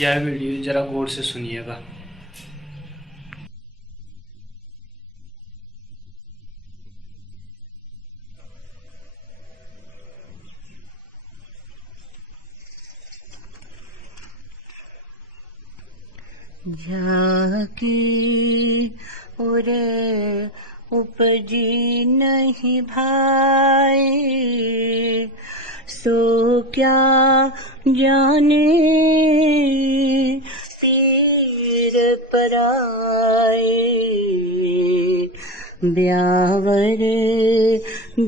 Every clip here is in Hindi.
यह वीडियो जरा गौर से सुनिएगा। जाके उरे उपजी नहीं भाई, सो क्या जाने पीर पराए। ब्यावर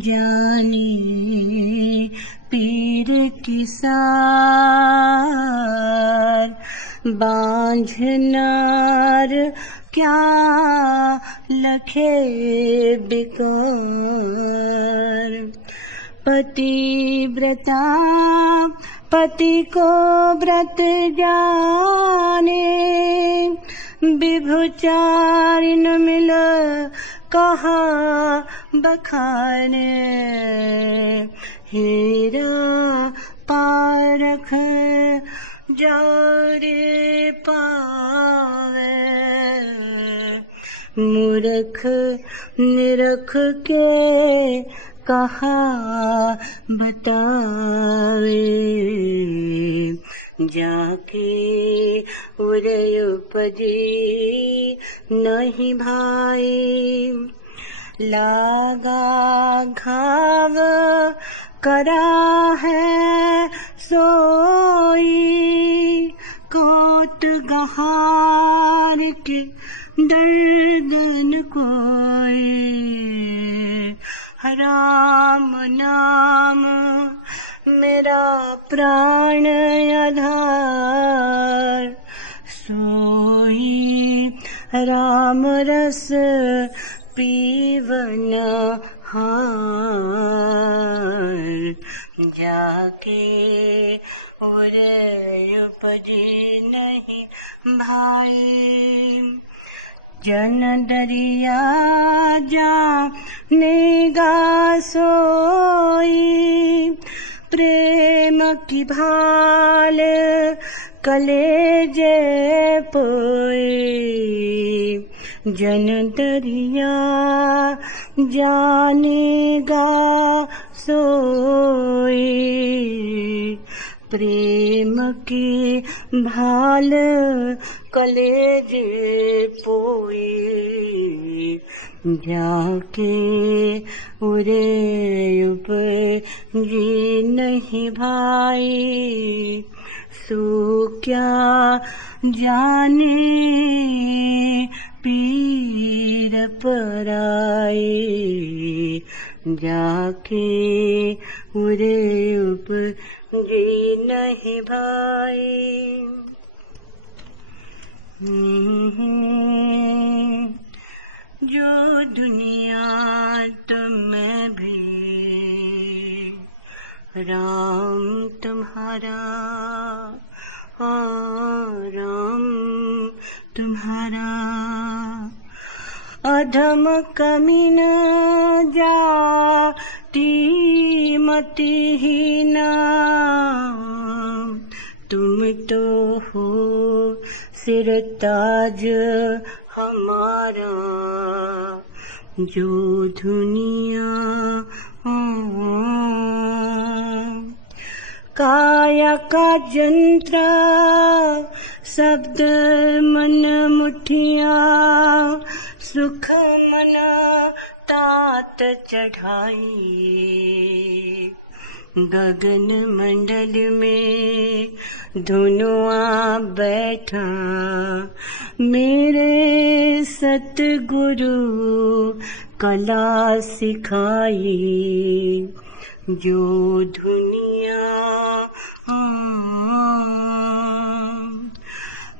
जाने पीर की सार, बांझनार क्या लखे बिकार। पतिव्रता पति को व्रत जाने, विभुचार न मिल कहा बखाने। हीरा पारख जारे पावे, मूर्ख निरख के कहा बतावे। जाके उरे उपजी नहीं भाई, लागा घाव करा है सोई। कोट गहार के दर्दन कोई, राम नाम मेरा प्राण आधार। सोई राम रस पीवन हार। जाके उरे उपजी नहीं भाई, जन दरिया जानेगा सोई। प्रेम की भाल कलेजे पोई, जन दरिया जानेगा सोई। प्रेम की भाल कलेजे पोई। जाके उरे उपजी नहीं भाई, सो क्या जाने पीर पराए। जाके उरे उपजी नहीं भाई। जो दुनिया तुम्हें भी राम तुम्हारा, राम तुम्हारा। अधम कमीन जाति मतिहीना, तुम तो हो सिरताज हमारा। जो दुनिया काया का यंत्र, शब्द मन मुठिया। सुख मन तात चढ़ाई, गगन मंडल में धुनुआ बैठा। मेरे सतगुरु कला सिखाई, जो दुनिया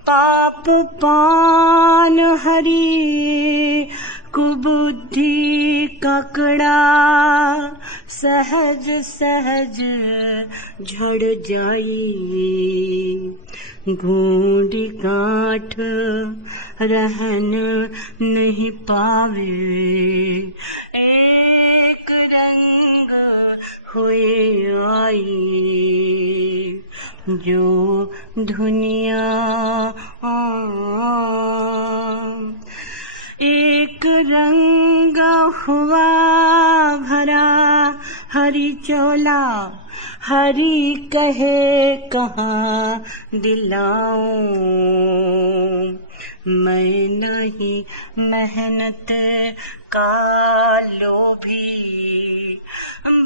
पाप पान हरि कुबुद्धि ककड़ा। सहज सहज झड़ जाई, घूंडी काठ रहन नहीं पावे। एक रंग हुए आई, जो धुनिया एक रंग हुआ भरा हरी चोला हरी कहे कहाँ दिलाऊं मैं नहीं मेहनत का लोभी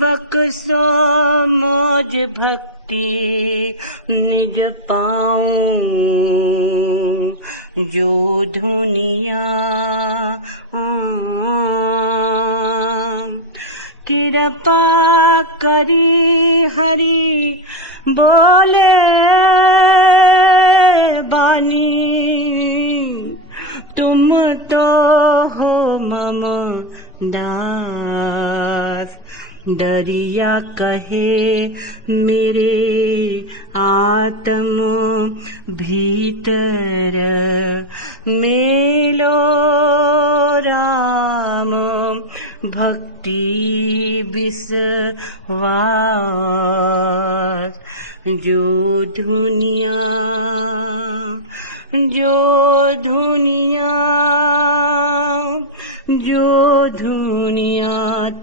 बक्सो मुझ भक्ति निज पाऊं जो दुनिया कृपा करी हरि बोले बानी तुम तो हो मम दास दरिया कहे मेरे आत्म भीतर मेलो राम भक्ति विश्वास जो दुनिया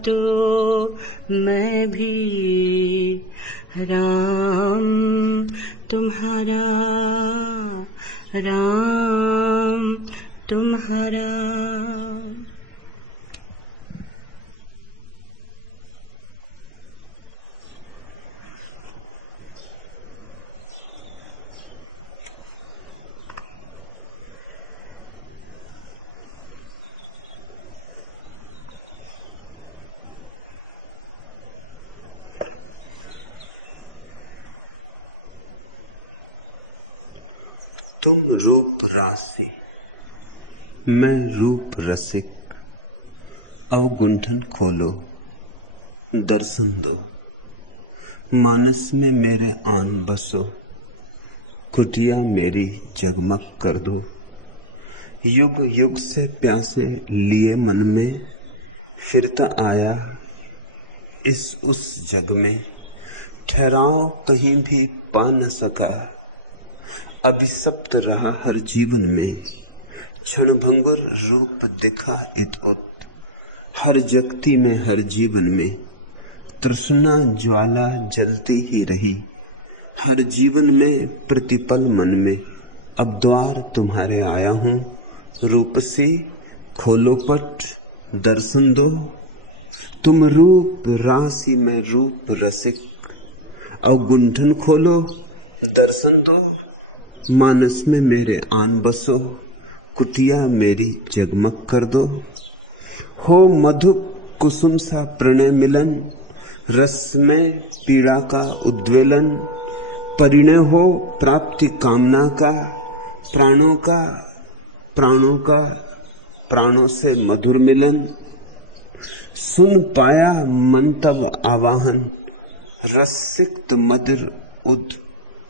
तो मैं भी राम तुम्हारा तुम रूप राशि मैं रूप रसिक अवगुंठन खोलो दर्शन दो मानस में मेरे आन बसो कुटिया मेरी जगमग कर दो युग युग से प्यासे लिए मन में फिरता आया इस उस जग में ठहराव कहीं भी पा न सका अभिशप्त रहा हर जीवन में क्षणभंगुर रूप दिखा इतोत हर जगती में हर जीवन में तृष्णा ज्वाला जलती ही रही हर जीवन में प्रतिपल मन में अब द्वार तुम्हारे आया हूँ रूप से खोलो पट दर्शन दो तुम रूप राशि में रूप रसिक अवगुंठन खोलो दर्शन दो मानस में मेरे आन बसो कुटिया मेरी जगमग कर दो हो मधुप कुसुम सा प्रणय मिलन रस में पीड़ा का उद्वेलन परिणय हो प्राप्ति कामना का प्राणों से मधुर मिलन सुन पाया मन तब आवाहन रसिक्त मधुर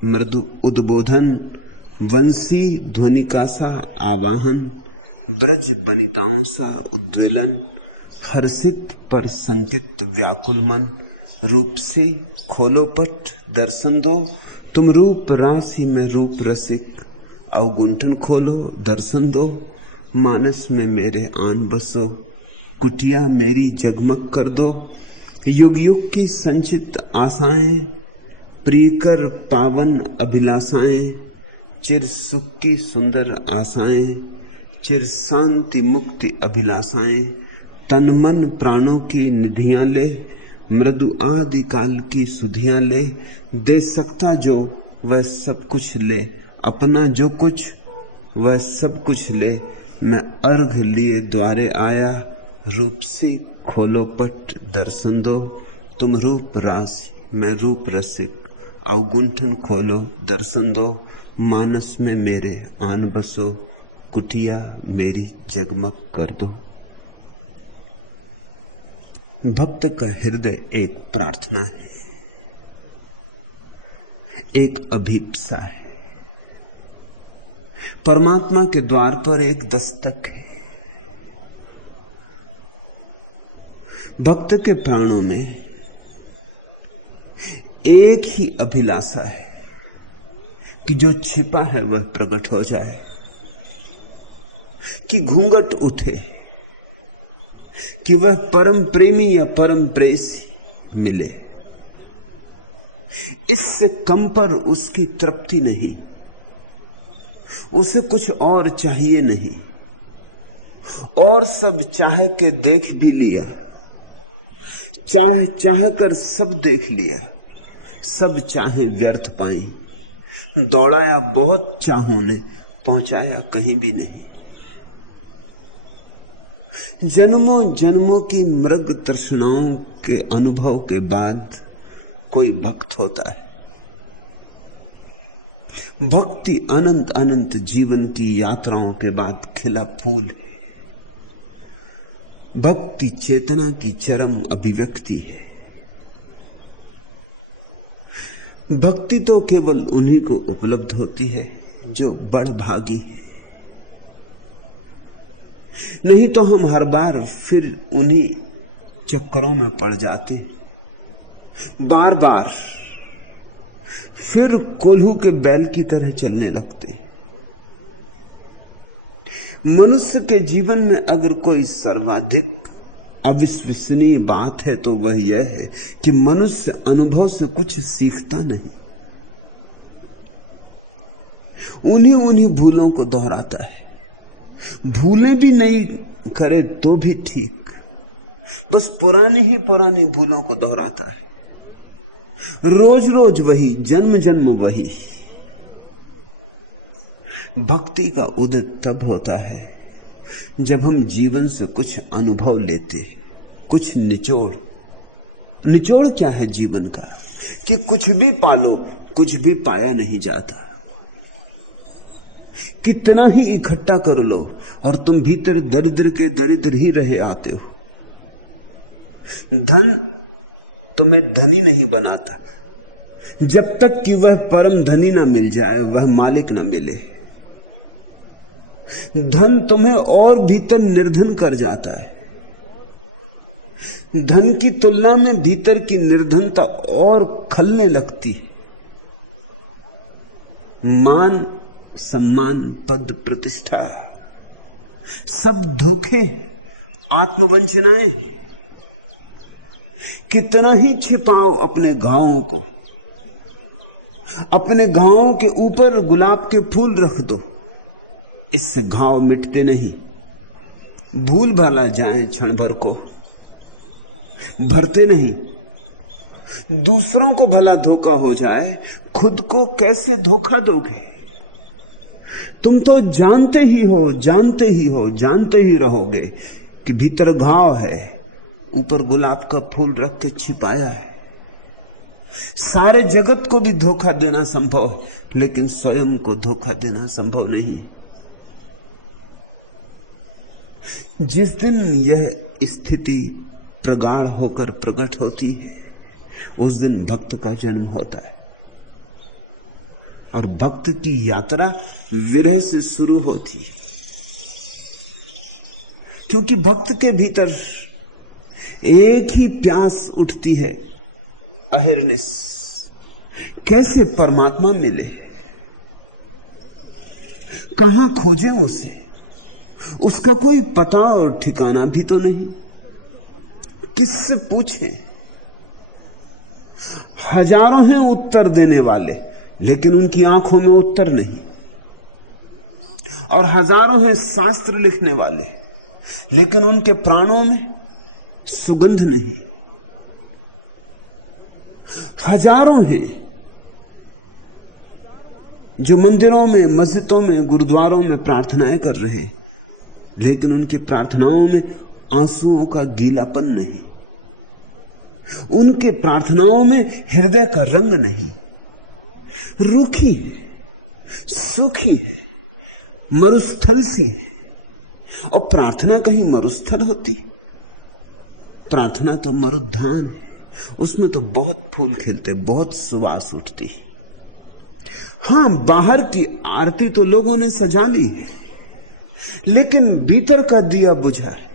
मृदु उद्बोधन वंशी ध्वनिका सा आवाहन ब्रज बनिताओं सा उद्वेलन हर्षित पर संचित व्याकुल मन रूप से खोलो पट दर्शन दो तुम रूप राशि में रूप रसिक अवगुंठन खोलो दर्शन दो मानस में मेरे आन बसो कुटिया मेरी जगमग कर दो युग युग की संचित आशाएं प्रियकर पावन अभिलाषाएं चिर सुख की सुंदर आशाएं चिर शांति मुक्ति अभिलाषाएं तन मन प्राणों की निधियां ले मृदु आदि काल की सुधियां ले दे सकता जो वह सब कुछ ले अपना जो कुछ वह सब कुछ ले मैं अर्घ लिए द्वारे आया रूप से खोलो पट दर्शन दो तुम रूप राशि मैं रूप रसिक अवगुंठन खोलो दर्शन दो मानस में मेरे आन बसो कुटिया मेरी जगमग कर दो। भक्त का हृदय एक प्रार्थना है, एक अभिप्सा है, परमात्मा के द्वार पर एक दस्तक है। भक्त के प्राणों में एक ही अभिलाषा है, कि जो छिपा है वह प्रकट हो जाए, कि घूंघट उठे, कि वह परम प्रेमी या परम प्रेसी मिले। इससे कम पर उसकी तृप्ति नहीं, उसे कुछ और चाहिए नहीं। और सब चाह के देख भी लिया, चाह चाह कर सब देख लिया, सब चाहे व्यर्थ पाई। दौड़ाया बहुत चाहों ने, पहुंचाया कहीं भी नहीं। जन्मों जन्मों की मृग तृष्णाओं के अनुभव के बाद कोई भक्त होता है। भक्ति अनंत अनंत जीवन की यात्राओं के बाद खिला फूल है। भक्ति चेतना की चरम अभिव्यक्ति है। भक्ति तो केवल उन्हीं को उपलब्ध होती है जो बड़ भागी है। नहीं तो हम हर बार फिर उन्हीं चक्करों में पड़ जाते, बार बार फिर कोल्हू के बैल की तरह चलने लगते। मनुष्य के जीवन में अगर कोई सर्वाधिक अविश्वसनीय बात है तो वह यह है कि मनुष्य अनुभव से कुछ सीखता नहीं, उन्हीं उन्हीं भूलों को दोहराता है। भूलें भी नहीं करे तो भी ठीक, बस पुरानी ही पुरानी भूलों को दोहराता है। रोज रोज वही, जन्म जन्म वही। भक्ति का उदय तब होता है जब हम जीवन से कुछ अनुभव लेते, कुछ निचोड़। निचोड़ क्या है जीवन का? कि कुछ भी पालो, कुछ भी पाया नहीं जाता। कितना ही इकट्ठा कर लो और तुम भीतर दरिद्र के दरिद्र ही रहे आते हो। धन तुम्हें धनी नहीं बनाता जब तक कि वह परम धनी ना मिल जाए, वह मालिक ना मिले। धन तुम्हें और भीतर निर्धन कर जाता है। धन की तुलना में भीतर की निर्धनता और खलने लगती है। मान, सम्मान, पद, प्रतिष्ठा सब धोखे, आत्मवंचनाएं। कितना ही छिपाओ अपने घावों को, अपने घावों के ऊपर गुलाब के फूल रख दो, इससे घाव मिटते नहीं। भूल भला जाए क्षण भर को, भरते नहीं। दूसरों को भला धोखा हो जाए, खुद को कैसे धोखा दोगे? तुम तो जानते ही हो, जानते ही हो, जानते ही रहोगे कि भीतर घाव है, ऊपर गुलाब का फूल रख के छिपाया है। सारे जगत को भी धोखा देना संभव है, लेकिन स्वयं को धोखा देना संभव नहीं। जिस दिन यह स्थिति प्रगाढ़ होकर प्रकट होती है, उस दिन भक्त का जन्म होता है। और भक्त की यात्रा विरह से शुरू होती है, क्योंकि भक्त के भीतर एक ही प्यास उठती है, अहिर्निश। कैसे परमात्मा मिले, कहां खोजें उसे? उसका कोई पता और ठिकाना भी तो नहीं। किससे पूछें? हजारों हैं उत्तर देने वाले, लेकिन उनकी आंखों में उत्तर नहीं। और हजारों हैं शास्त्र लिखने वाले, लेकिन उनके प्राणों में सुगंध नहीं। हजारों हैं जो मंदिरों में, मस्जिदों में, गुरुद्वारों में प्रार्थनाएं कर रहे हैं, लेकिन उनकी प्रार्थनाओं में आंसुओं का गीलापन नहीं। उनके प्रार्थनाओं में हृदय का रंग नहीं। रूखी है, सूखी है, मरुस्थल सी है। और प्रार्थना कहीं मरुस्थल होती? प्रार्थना तो मरुद्यान है, उसमें तो बहुत फूल खिलते, बहुत सुवास उठती। हां, बाहर की आरती तो लोगों ने सजा ली है, लेकिन भीतर का दिया बुझा है।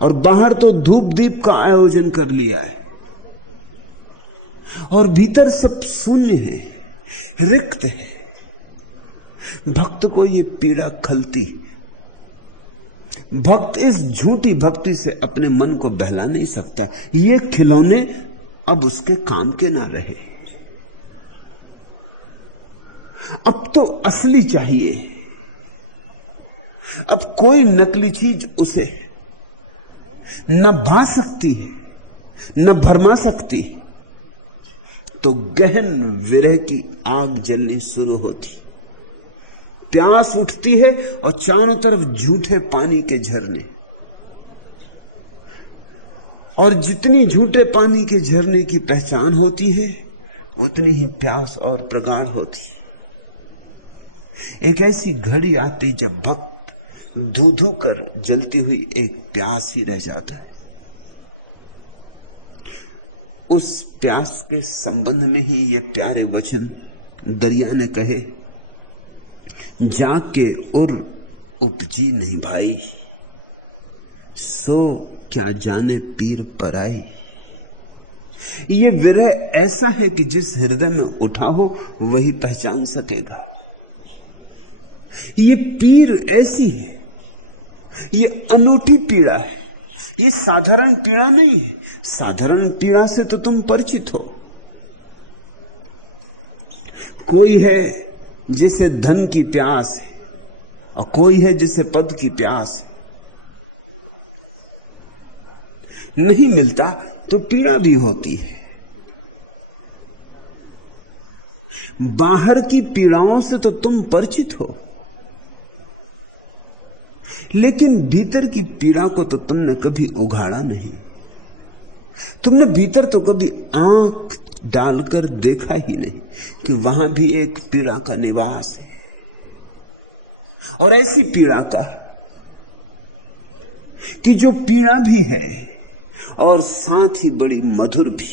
और बाहर तो धूप दीप का आयोजन कर लिया है, और भीतर सब शून्य है। रिक्त है। भक्त को ये पीड़ा खलती। भक्त इस झूठी भक्ति से अपने मन को बहला नहीं सकता। ये खिलौने अब उसके काम के ना रहे। अब तो असली चाहिए। अब कोई नकली चीज उसे न भा सकती है, न भरमा सकती। तो गहन विरह की आग जलनी शुरू होती, प्यास उठती है और चारों तरफ झूठे पानी के झरने। और जितनी झूठे पानी के झरने की पहचान होती है, उतनी ही प्यास और प्रगाढ़ होती। एक ऐसी घड़ी आती जब भक्त धू धू कर जलती हुई एक प्यास ही रह जाता है। उस प्यास के संबंध में ही ये प्यारे वचन दरिया ने कहे, जाके उर उपजी नहीं भाई, सो क्या जाने पीर पराई। ये विरह ऐसा है कि जिस हृदय में उठा हो वही पहचान सकेगा। ये पीर ऐसी है, ये अनूठी पीड़ा है। ये साधारण पीड़ा नहीं है। साधारण पीड़ा से तो तुम परिचित हो। कोई है जिसे धन की प्यास है और कोई है जिसे पद की प्यास है। नहीं मिलता तो पीड़ा भी होती है। बाहर की पीड़ाओं से तो तुम परिचित हो, लेकिन भीतर की पीड़ा को तो तुमने कभी उघाड़ा नहीं। तुमने भीतर तो कभी आंख डालकर देखा ही नहीं कि वहां भी एक पीड़ा का निवास है। और ऐसी पीड़ा का कि जो पीड़ा भी है और साथ ही बड़ी मधुर भी।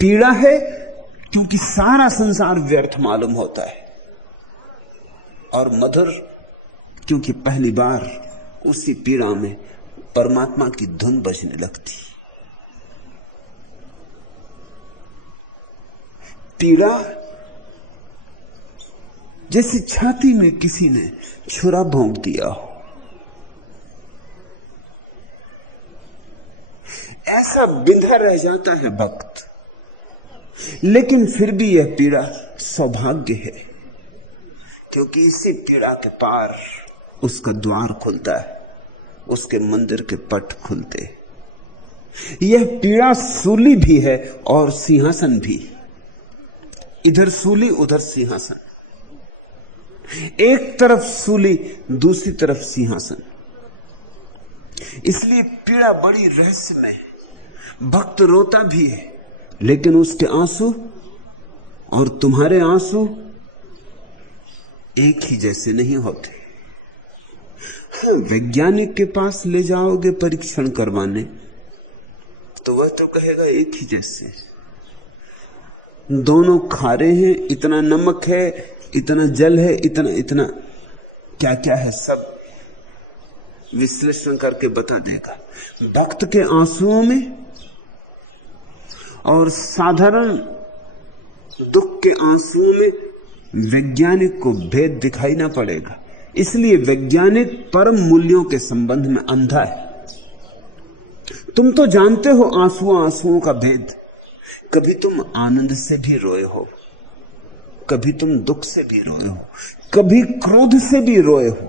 पीड़ा है क्योंकि सारा संसार व्यर्थ मालूम होता है, और मधुर क्योंकि पहली बार उसी पीड़ा में परमात्मा की धुन बजने लगती। पीड़ा जैसे छाती में किसी ने छुरा भोंक दिया हो, ऐसा बिंधा रह जाता है भक्त। लेकिन फिर भी यह पीड़ा सौभाग्य है, क्योंकि इसी पीड़ा के पार उसका द्वार खुलता है, उसके मंदिर के पट खुलते। यह पीड़ा सूली भी है और सिंहासन भी। इधर सूली उधर सिंहासन, एक तरफ सूली दूसरी तरफ सिंहासन। इसलिए पीड़ा बड़ी रहस्यमय है। भक्त रोता भी है, लेकिन उसके आंसू और तुम्हारे आंसू एक ही जैसे नहीं होते। हाँ, वैज्ञानिक के पास ले जाओगे परीक्षण करवाने तो वह तो कहेगा एक ही जैसे। दोनों खारे हैं, इतना नमक है, इतना जल है, इतना इतना क्या क्या है, सब विश्लेषण करके बता देगा। भक्त के आंसुओं में और साधारण दुख के आंसुओं में वैज्ञानिक को भेद दिखाई ना पड़ेगा। इसलिए वैज्ञानिक परम मूल्यों के संबंध में अंधा है। तुम तो जानते हो आंसुओं का भेद। कभी तुम आनंद से भी रोए हो, कभी तुम दुख से भी रोए हो, कभी क्रोध से भी रोए हो,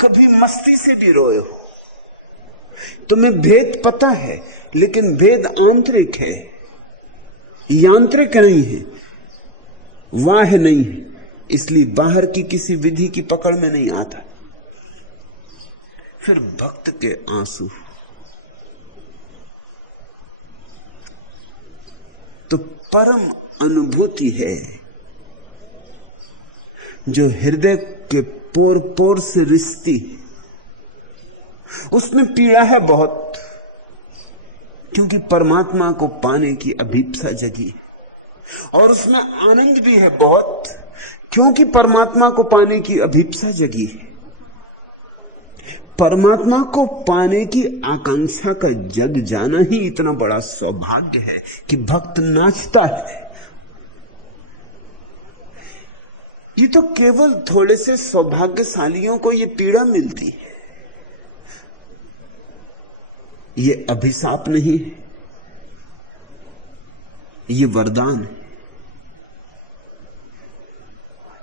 कभी मस्ती से भी रोए हो। तुम्हें भेद पता है, लेकिन भेद आंतरिक है, यांत्रिक नहीं है, वाह नहीं है। इसलिए बाहर की किसी विधि की पकड़ में नहीं आता। फिर भक्त के आंसू तो परम अनुभूति है, जो हृदय के पोर पोर से रिश्ती। उसमें पीड़ा है बहुत, क्योंकि परमात्मा को पाने की अभीप्सा जगी, और उसमें आनंद भी है बहुत, क्योंकि परमात्मा को पाने की अभीप्सा जगी है। परमात्मा को पाने की आकांक्षा का जग जाना ही इतना बड़ा सौभाग्य है कि भक्त नाचता है। ये तो केवल थोड़े से सौभाग्यशालियों को ये पीड़ा मिलती है। ये अभिशाप नहीं है, ये वरदान है।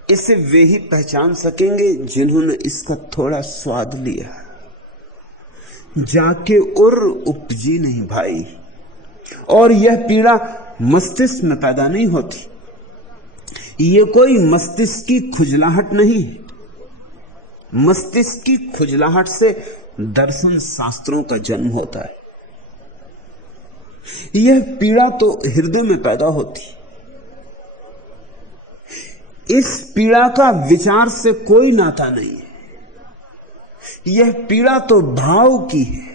इसे वे ही पहचान सकेंगे जिन्होंने इसका थोड़ा स्वाद लिया। जाके उर उपजी नहीं भाई। और यह पीड़ा मस्तिष्क में पैदा नहीं होती। ये कोई मस्तिष्क की खुजलाहट नहीं। मस्तिष्क की खुजलाहट से दर्शन शास्त्रों का जन्म होता है। यह पीड़ा तो हृदय में पैदा होती। इस पीड़ा का विचार से कोई नाता नहीं है। यह पीड़ा तो भाव की है।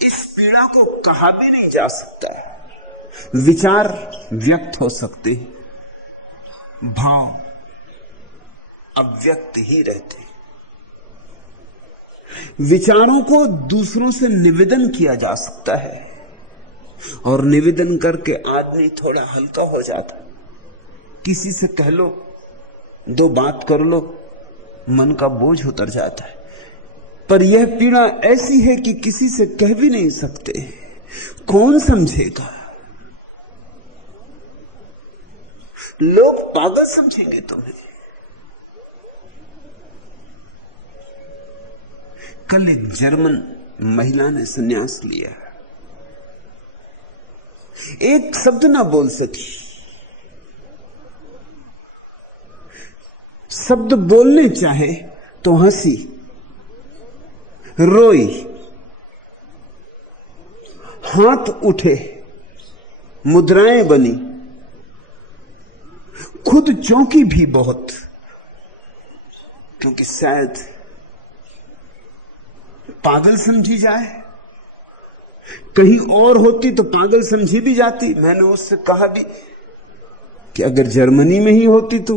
इस पीड़ा को कहा भी नहीं जा सकता है। विचार व्यक्त हो सकते हैं, भाव अव्यक्त ही रहते हैं। विचारों को दूसरों से निवेदन किया जा सकता है और निवेदन करके आदमी थोड़ा हल्का हो जाता। किसी से कह लो, दो बात कर लो, मन का बोझ उतर जाता है। पर यह पीड़ा ऐसी है कि किसी से कह भी नहीं सकते। कौन समझेगा? लोग पागल समझेंगे तुम्हें। कल एक जर्मन महिला ने संन्यास लिया। एक शब्द ना बोल सकी। शब्द बोलने चाहे तो हंसी, रोई, हाथ उठे, मुद्राएं बनी, खुद चौंकी भी बहुत, क्योंकि शायद पागल समझी जाए। कहीं और होती तो पागल समझी भी जाती। मैंने उससे कहा भी कि अगर जर्मनी में ही होती तो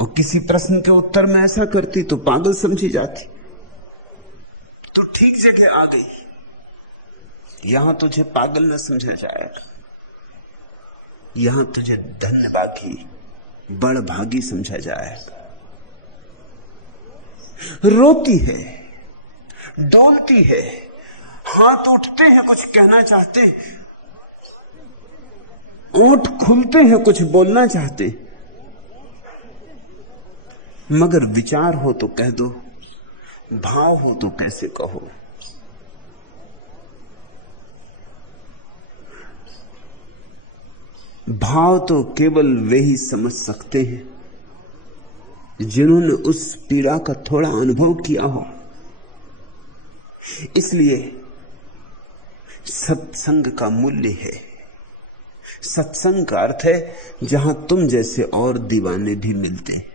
और किसी प्रश्न के उत्तर में ऐसा करती तो पागल समझी जाती। तो ठीक जगह आ गई। यहां तुझे पागल न समझा जाएगा, यहां तुझे धन्यभागी, बड़ भागी समझा जाएगा। रोती है, डोलती है, हाथ उठते हैं, कुछ कहना चाहते, ओंठ खुलते हैं, कुछ बोलना चाहते, मगर विचार हो तो कह दो, भाव हो तो कैसे कहो। भाव तो केवल वे ही समझ सकते हैं जिन्होंने उस पीड़ा का थोड़ा अनुभव किया हो। इसलिए सत्संग का मूल्य है। सत्संग का अर्थ है जहां तुम जैसे और दीवाने भी मिलते हैं।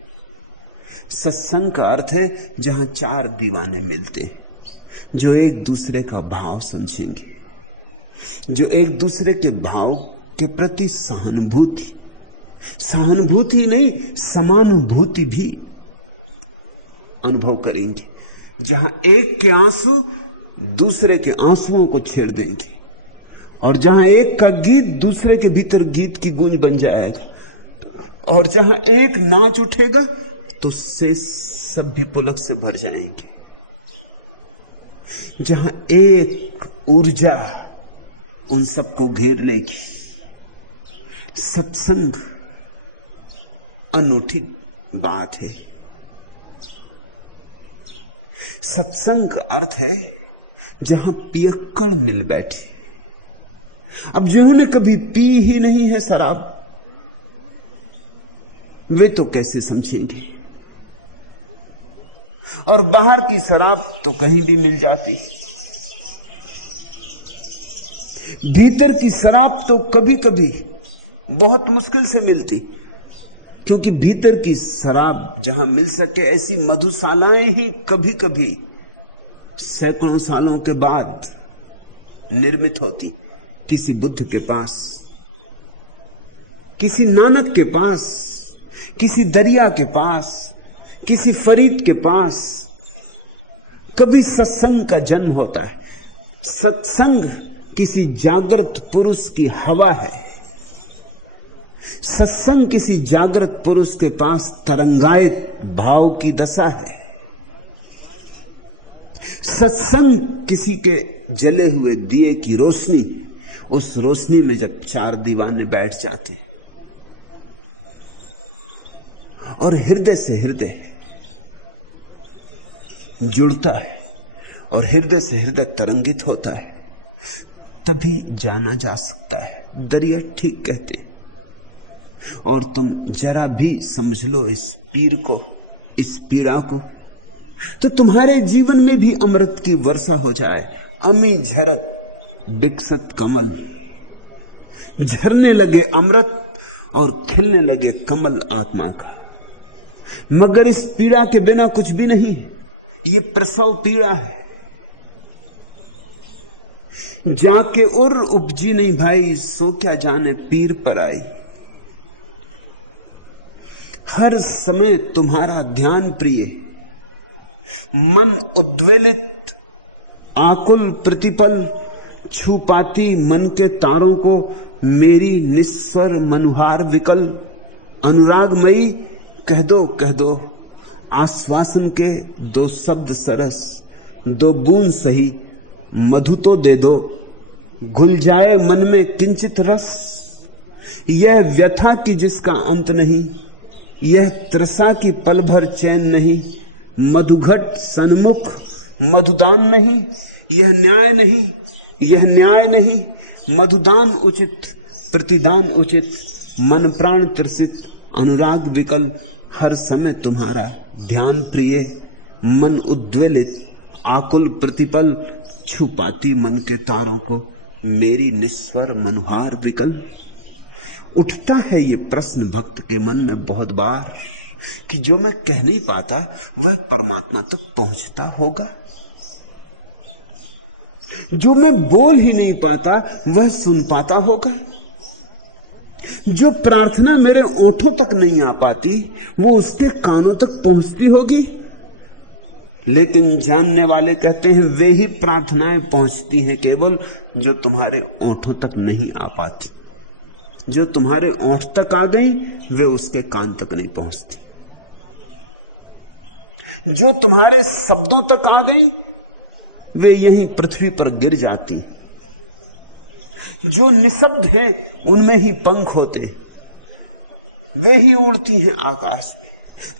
सत्संग का अर्थ है जहां चार दीवाने मिलते हैं जो एक दूसरे का भाव समझेंगे, जो एक दूसरे के भाव के प्रति सहानुभूति नहीं, समानुभूति भी अनुभव करेंगे, जहां एक के आंसू दूसरे के आंसुओं को छेड़ देंगे और जहां एक का गीत दूसरे के भीतर गीत की गूंज बन जाएगा और जहां एक नाच उठेगा तो से सब भी पुलक से भर जाएंगे। जहां एक ऊर्जा उन सबको घेर लेगी। सत्संग अनूठी बात है। सत्संग का अर्थ है जहां पियक्कड़ मिल बैठे। अब जिन्होंने कभी पी ही नहीं है शराब, वे तो कैसे समझेंगे। और बाहर की शराब तो कहीं भी मिल जाती, भीतर की शराब तो कभी कभी बहुत मुश्किल से मिलती, क्योंकि भीतर की शराब जहां मिल सके ऐसी मधुशालाएं ही कभी कभी सैकड़ों सालों के बाद निर्मित होती। किसी बुद्ध के पास, किसी नानक के पास, किसी दरिया के पास, किसी फरीद के पास कभी सत्संग का जन्म होता है। सत्संग किसी जागृत पुरुष की हवा है। सत्संग किसी जागृत पुरुष के पास तरंगायित भाव की दशा है। सत्संग किसी के जले हुए दिए की रोशनी, उस रोशनी में जब चार दीवाने बैठ जाते हैं और हृदय से हृदय जुड़ता है और हृदय से हृदय तरंगित होता है, तभी जाना जा सकता है। दरिया ठीक कहते। और तुम जरा भी समझ लो इस पीर को, इस पीड़ा को, तो तुम्हारे जीवन में भी अमृत की वर्षा हो जाए। अमी झरत विकसत कमल, झरने लगे अमृत और खिलने लगे कमल आत्मा का। मगर इस पीड़ा के बिना कुछ भी नहीं। ये प्रसव पीड़ा है। जाके उर उपजी नहीं भाई, सो क्या जाने पीर पर आई। हर समय तुम्हारा ध्यान प्रिय, मन उद्वेलित आकुल प्रतिपल, छू पाती मन के तारों को मेरी निस्वर मनुहार विकल। अनुरागमयी कह दो आश्वासन के दो शब्द सरस, दो बूंद सही मधु तो दे दो, घुल जाए मन में किंचित रस। यह व्यथा की जिसका अंत नहीं, यह तृषा की पल भर चैन नहीं। मधुघट सन्मुख मधुदान नहीं, यह न्याय नहीं, यह न्याय नहीं। मधुदान उचित प्रतिदान उचित, मन प्राण त्रसित अनुराग विकल। हर समय तुम्हारा ध्यान प्रिय, मन उद्वेलित आकुल प्रतिपल, छुपाती मन के तारों को मेरी निस्वर मनुहार विकल। उठता है ये प्रश्न भक्त के मन में बहुत बार कि जो मैं कह नहीं पाता वह परमात्मा तक पहुंचता होगा, जो मैं बोल ही नहीं पाता वह सुन पाता होगा, जो प्रार्थना मेरे ओठों तक नहीं आ पाती वो उसके कानों तक पहुंचती होगी। लेकिन जानने वाले कहते हैं वे ही प्रार्थनाएं पहुंचती हैं केवल जो तुम्हारे ओठों तक नहीं आ पाती। जो तुम्हारे ओठ तक आ गई वे उसके कान तक नहीं पहुंचती। जो तुम्हारे शब्दों तक आ गई वे यहीं पृथ्वी पर गिर जाती। जो निशब्द हैं उनमें ही पंख होते, वे ही उड़ती हैं आकाश में।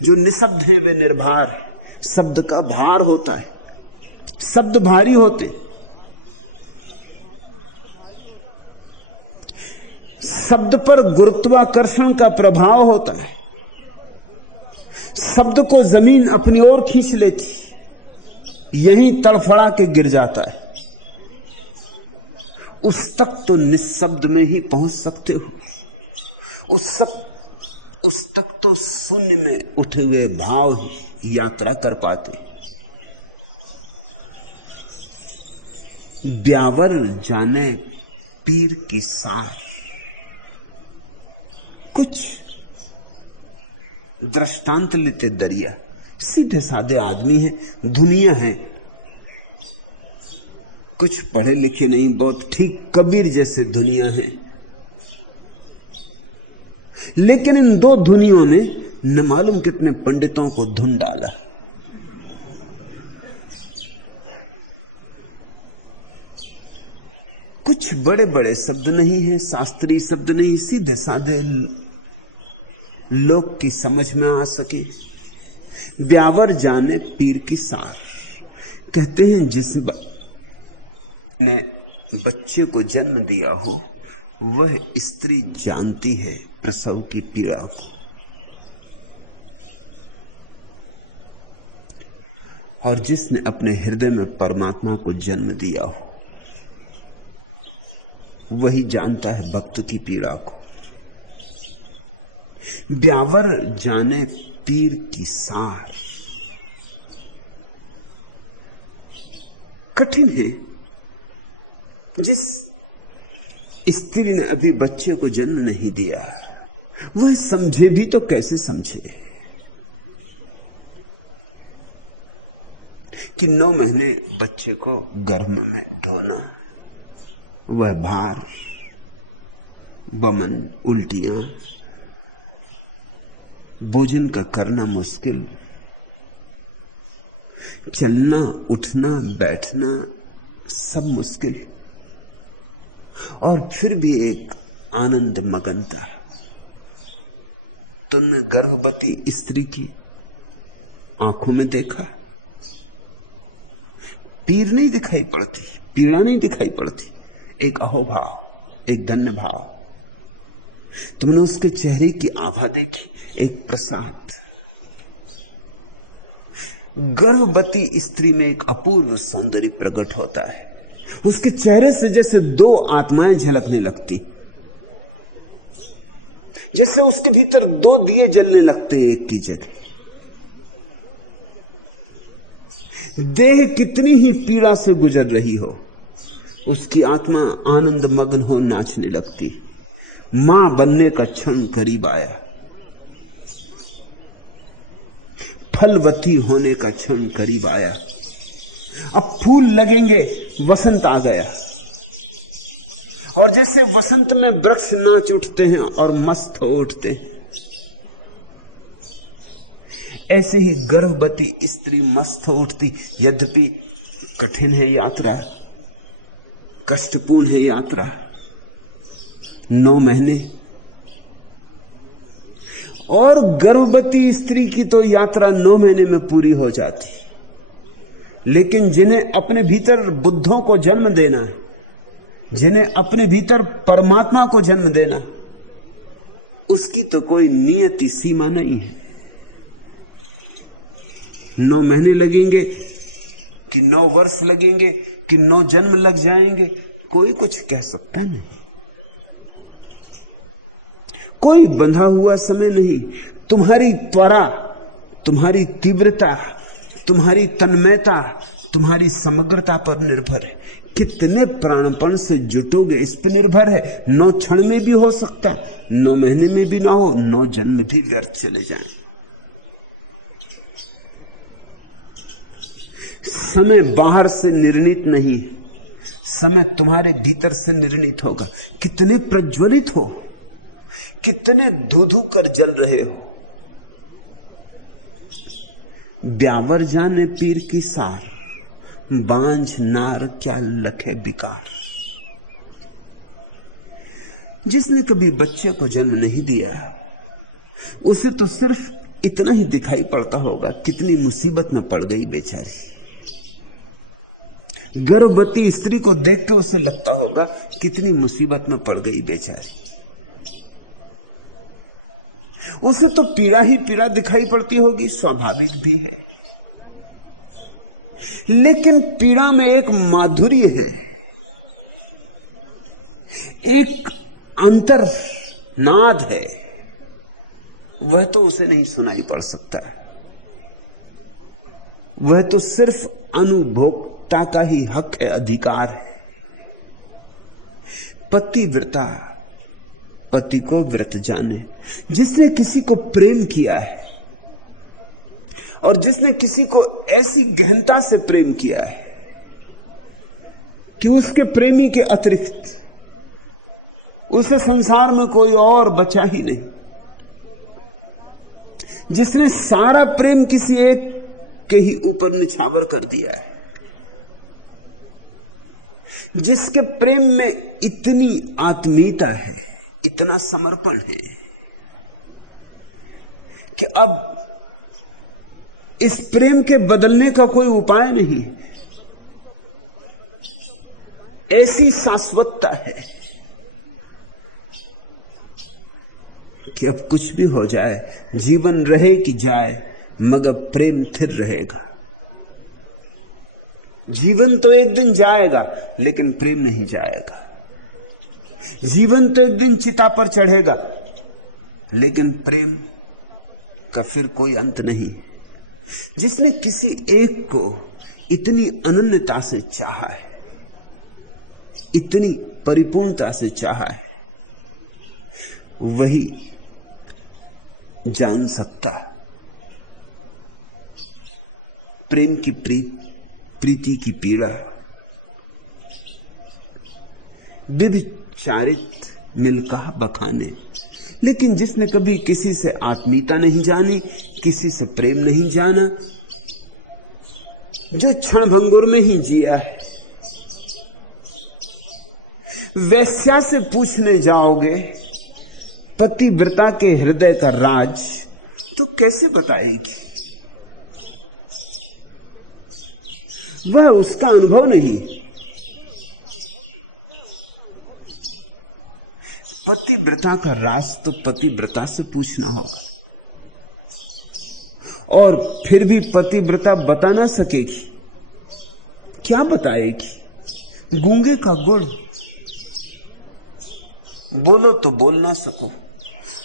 जो निशब्द हैं वे निर्भार हैं। शब्द का भार होता है, शब्द भारी होते। शब्द पर गुरुत्वाकर्षण का प्रभाव होता है। शब्द को जमीन अपनी ओर खींच लेती, यहीं तड़फड़ा के गिर जाता है। उस तक तो निशब्द में ही पहुंच सकते हो। उस तक तो शून्य में उठे हुए भाव ही यात्रा कर पाते। ब्यावर जाने पीर की सार। कुछ दृष्टांत लेते दरिया, सीधे साधे आदमी हैं, दुनिया है, कुछ पढ़े लिखे नहीं, बहुत ठीक कबीर जैसे दुनिया है। लेकिन इन दो दुनियाओं ने न मालूम कितने पंडितों को धुन डाला। कुछ बड़े बड़े शब्द नहीं है, शास्त्रीय शब्द नहीं, सीधे साधे लोग की समझ में आ सके। ब्यावर जाने पीर की सार। कहते हैं जिस ने बच्चे को जन्म दिया हो वह स्त्री जानती है प्रसव की पीड़ा को। और जिसने अपने हृदय में परमात्मा को जन्म दिया हो वही जानता है भक्त की पीड़ा को। ब्यावर जाने पीर की सार। कठिन है। जिस स्त्री ने अभी बच्चे को जन्म नहीं दिया वह समझे भी तो कैसे समझे। कि 9 महीने बच्चे को गर्भ में ढोना, वह भार, बमन, उल्टियां, भोजन का करना मुश्किल, चलना उठना बैठना सब मुश्किल, और फिर भी एक आनंद मगनता। तुमने गर्भवती स्त्री की आंखों में देखा? पीर नहीं दिखाई पड़ती, पीड़ा नहीं दिखाई पड़ती, एक अहोभाव, एक धन्य भाव। तुमने उसके चेहरे की आभा देखी, एक प्रसाद। गर्भवती स्त्री में एक अपूर्व सौंदर्य प्रकट होता है। उसके चेहरे से जैसे 2 आत्माएं झलकने लगती, जैसे उसके भीतर 2 दिए जलने लगते हैं एक की जगह। देह कितनी ही पीड़ा से गुजर रही हो, उसकी आत्मा आनंद मग्न हो नाचने लगती। मां बनने का क्षण करीब आया, फलवती होने का क्षण करीब आया। अब फूल लगेंगे, वसंत आ गया। और जैसे वसंत में वृक्ष नाच उठते हैं और मस्त हो उठते हैं, ऐसे ही गर्भवती स्त्री मस्त हो उठती। यद्यपि कठिन है यात्रा, कष्टपूर्ण है यात्रा, 9 महीने। और गर्भवती स्त्री की तो यात्रा 9 महीने में पूरी हो जाती, लेकिन जिन्हें अपने भीतर बुद्धों को जन्म देना है, जिन्हें अपने भीतर परमात्मा को जन्म देना, उसकी तो कोई नियति सीमा नहीं है। 9 महीने लगेंगे कि 9 वर्ष लगेंगे कि 9 जन्म लग जाएंगे, कोई कुछ कह सकता नहीं। कोई बंधा हुआ समय नहीं। तुम्हारी त्वरा, तुम्हारी तीव्रता, तुम्हारी तन्मयता, तुम्हारी समग्रता पर निर्भर है। कितने प्राणपण से जुटोगे इस पर निर्भर है। 9 क्षण में भी हो सकता, 9 महीने में भी ना हो, 9 जन्म भी व्यर्थ चले जाएं। समय बाहर से निर्णित नहीं, समय तुम्हारे भीतर से निर्णित होगा। कितने प्रज्वलित हो, कितने धू-धू कर जल रहे हो। ब्यावर जाने पीर की सार, बांझ नार क्या लखे बिकार। जिसने कभी बच्चे को जन्म नहीं दिया, उसे तो सिर्फ इतना ही दिखाई पड़ता होगा कितनी मुसीबत में पड़ गई बेचारी। गर्भवती स्त्री को देख के उसे लगता होगा कितनी मुसीबत में पड़ गई बेचारी। उसे तो पीड़ा ही पीड़ा दिखाई पड़ती होगी, स्वाभाविक भी है। लेकिन पीड़ा में एक माधुर्य है, एक अंतर नाद है, वह तो उसे नहीं सुनाई पड़ सकता। वह तो सिर्फ अनुभोक्ता का ही हक है, अधिकार है। पतिव्रता पति को व्रत जाने। जिसने किसी को प्रेम किया है और जिसने किसी को ऐसी गहनता से प्रेम किया है कि उसके प्रेमी के अतिरिक्त उसे संसार में कोई और बचा ही नहीं, जिसने सारा प्रेम किसी एक के ही ऊपर निछावर कर दिया है, जिसके प्रेम में इतनी आत्मीयता है, इतना समर्पण है कि अब इस प्रेम के बदलने का कोई उपाय नहीं। ऐसी शाश्वतता है कि अब कुछ भी हो जाए, जीवन रहे कि जाए, मगर प्रेम स्थिर रहेगा। जीवन तो एक दिन जाएगा लेकिन प्रेम नहीं जाएगा। जीवन तो एक दिन चिता पर चढ़ेगा लेकिन प्रेम का फिर कोई अंत नहीं। जिसने किसी एक को इतनी अनन्यता से चाहा है, इतनी परिपूर्णता से चाहा है, वही जान सकता प्रेम की प्रीत प्रीति की पीड़ा। विभिचारित मिलकहा बखाने, लेकिन जिसने कभी किसी से आत्मीयता नहीं जानी, किसी से प्रेम नहीं जाना, जो क्षण भंगुर में ही जिया है, वैश्या से पूछने जाओगे पतिव्रता के हृदय का राज, तो कैसे बताएगी? वह उसका अनुभव नहीं। पतिव्रता का राज तो पतिव्रता से पूछना होगा, और फिर भी पतिव्रता बता ना सकेगी। क्या बताएगी? गूंगे का गुड़, बोलो तो बोल ना सको।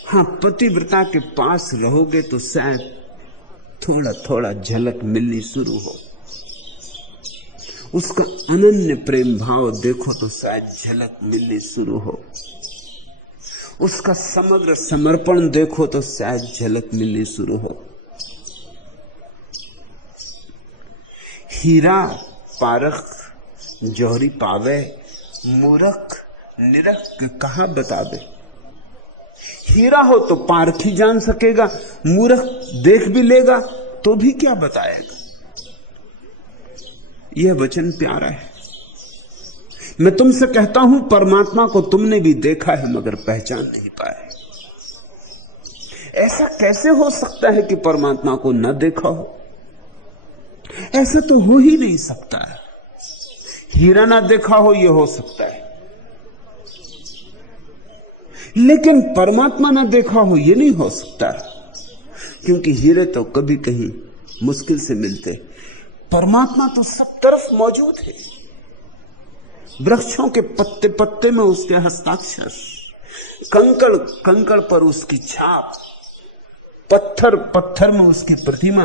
हाँ, पतिव्रता के पास रहोगे तो शायद थोड़ा थोड़ा झलक मिलनी शुरू हो। उसका अनन्य प्रेम भाव देखो तो शायद झलक मिलनी शुरू हो। उसका समग्र समर्पण देखो तो शायद झलक मिलनी शुरू हो। हीरा पारख जौहरी पावे, मूरख निरख कहा बतावे। हीरा हो तो पारख ही जान सकेगा, मूरख देख भी लेगा तो भी क्या बताएगा। यह वचन प्यारा है। मैं तुमसे कहता हूं, परमात्मा को तुमने भी देखा है मगर पहचान नहीं पाए। ऐसा कैसे हो सकता है कि परमात्मा को न देखा हो? ऐसा तो हो ही नहीं सकता है। हीरा ना देखा हो यह हो सकता है, लेकिन परमात्मा ना देखा हो यह नहीं हो सकता, क्योंकि हीरे तो कभी कहीं मुश्किल से मिलते। परमात्मा तो सब तरफ मौजूद है। वृक्षों के पत्ते पत्ते में उसके हस्ताक्षर, कंकड़ कंकड़ पर उसकी छाप, पत्थर पत्थर में उसकी प्रतिमा,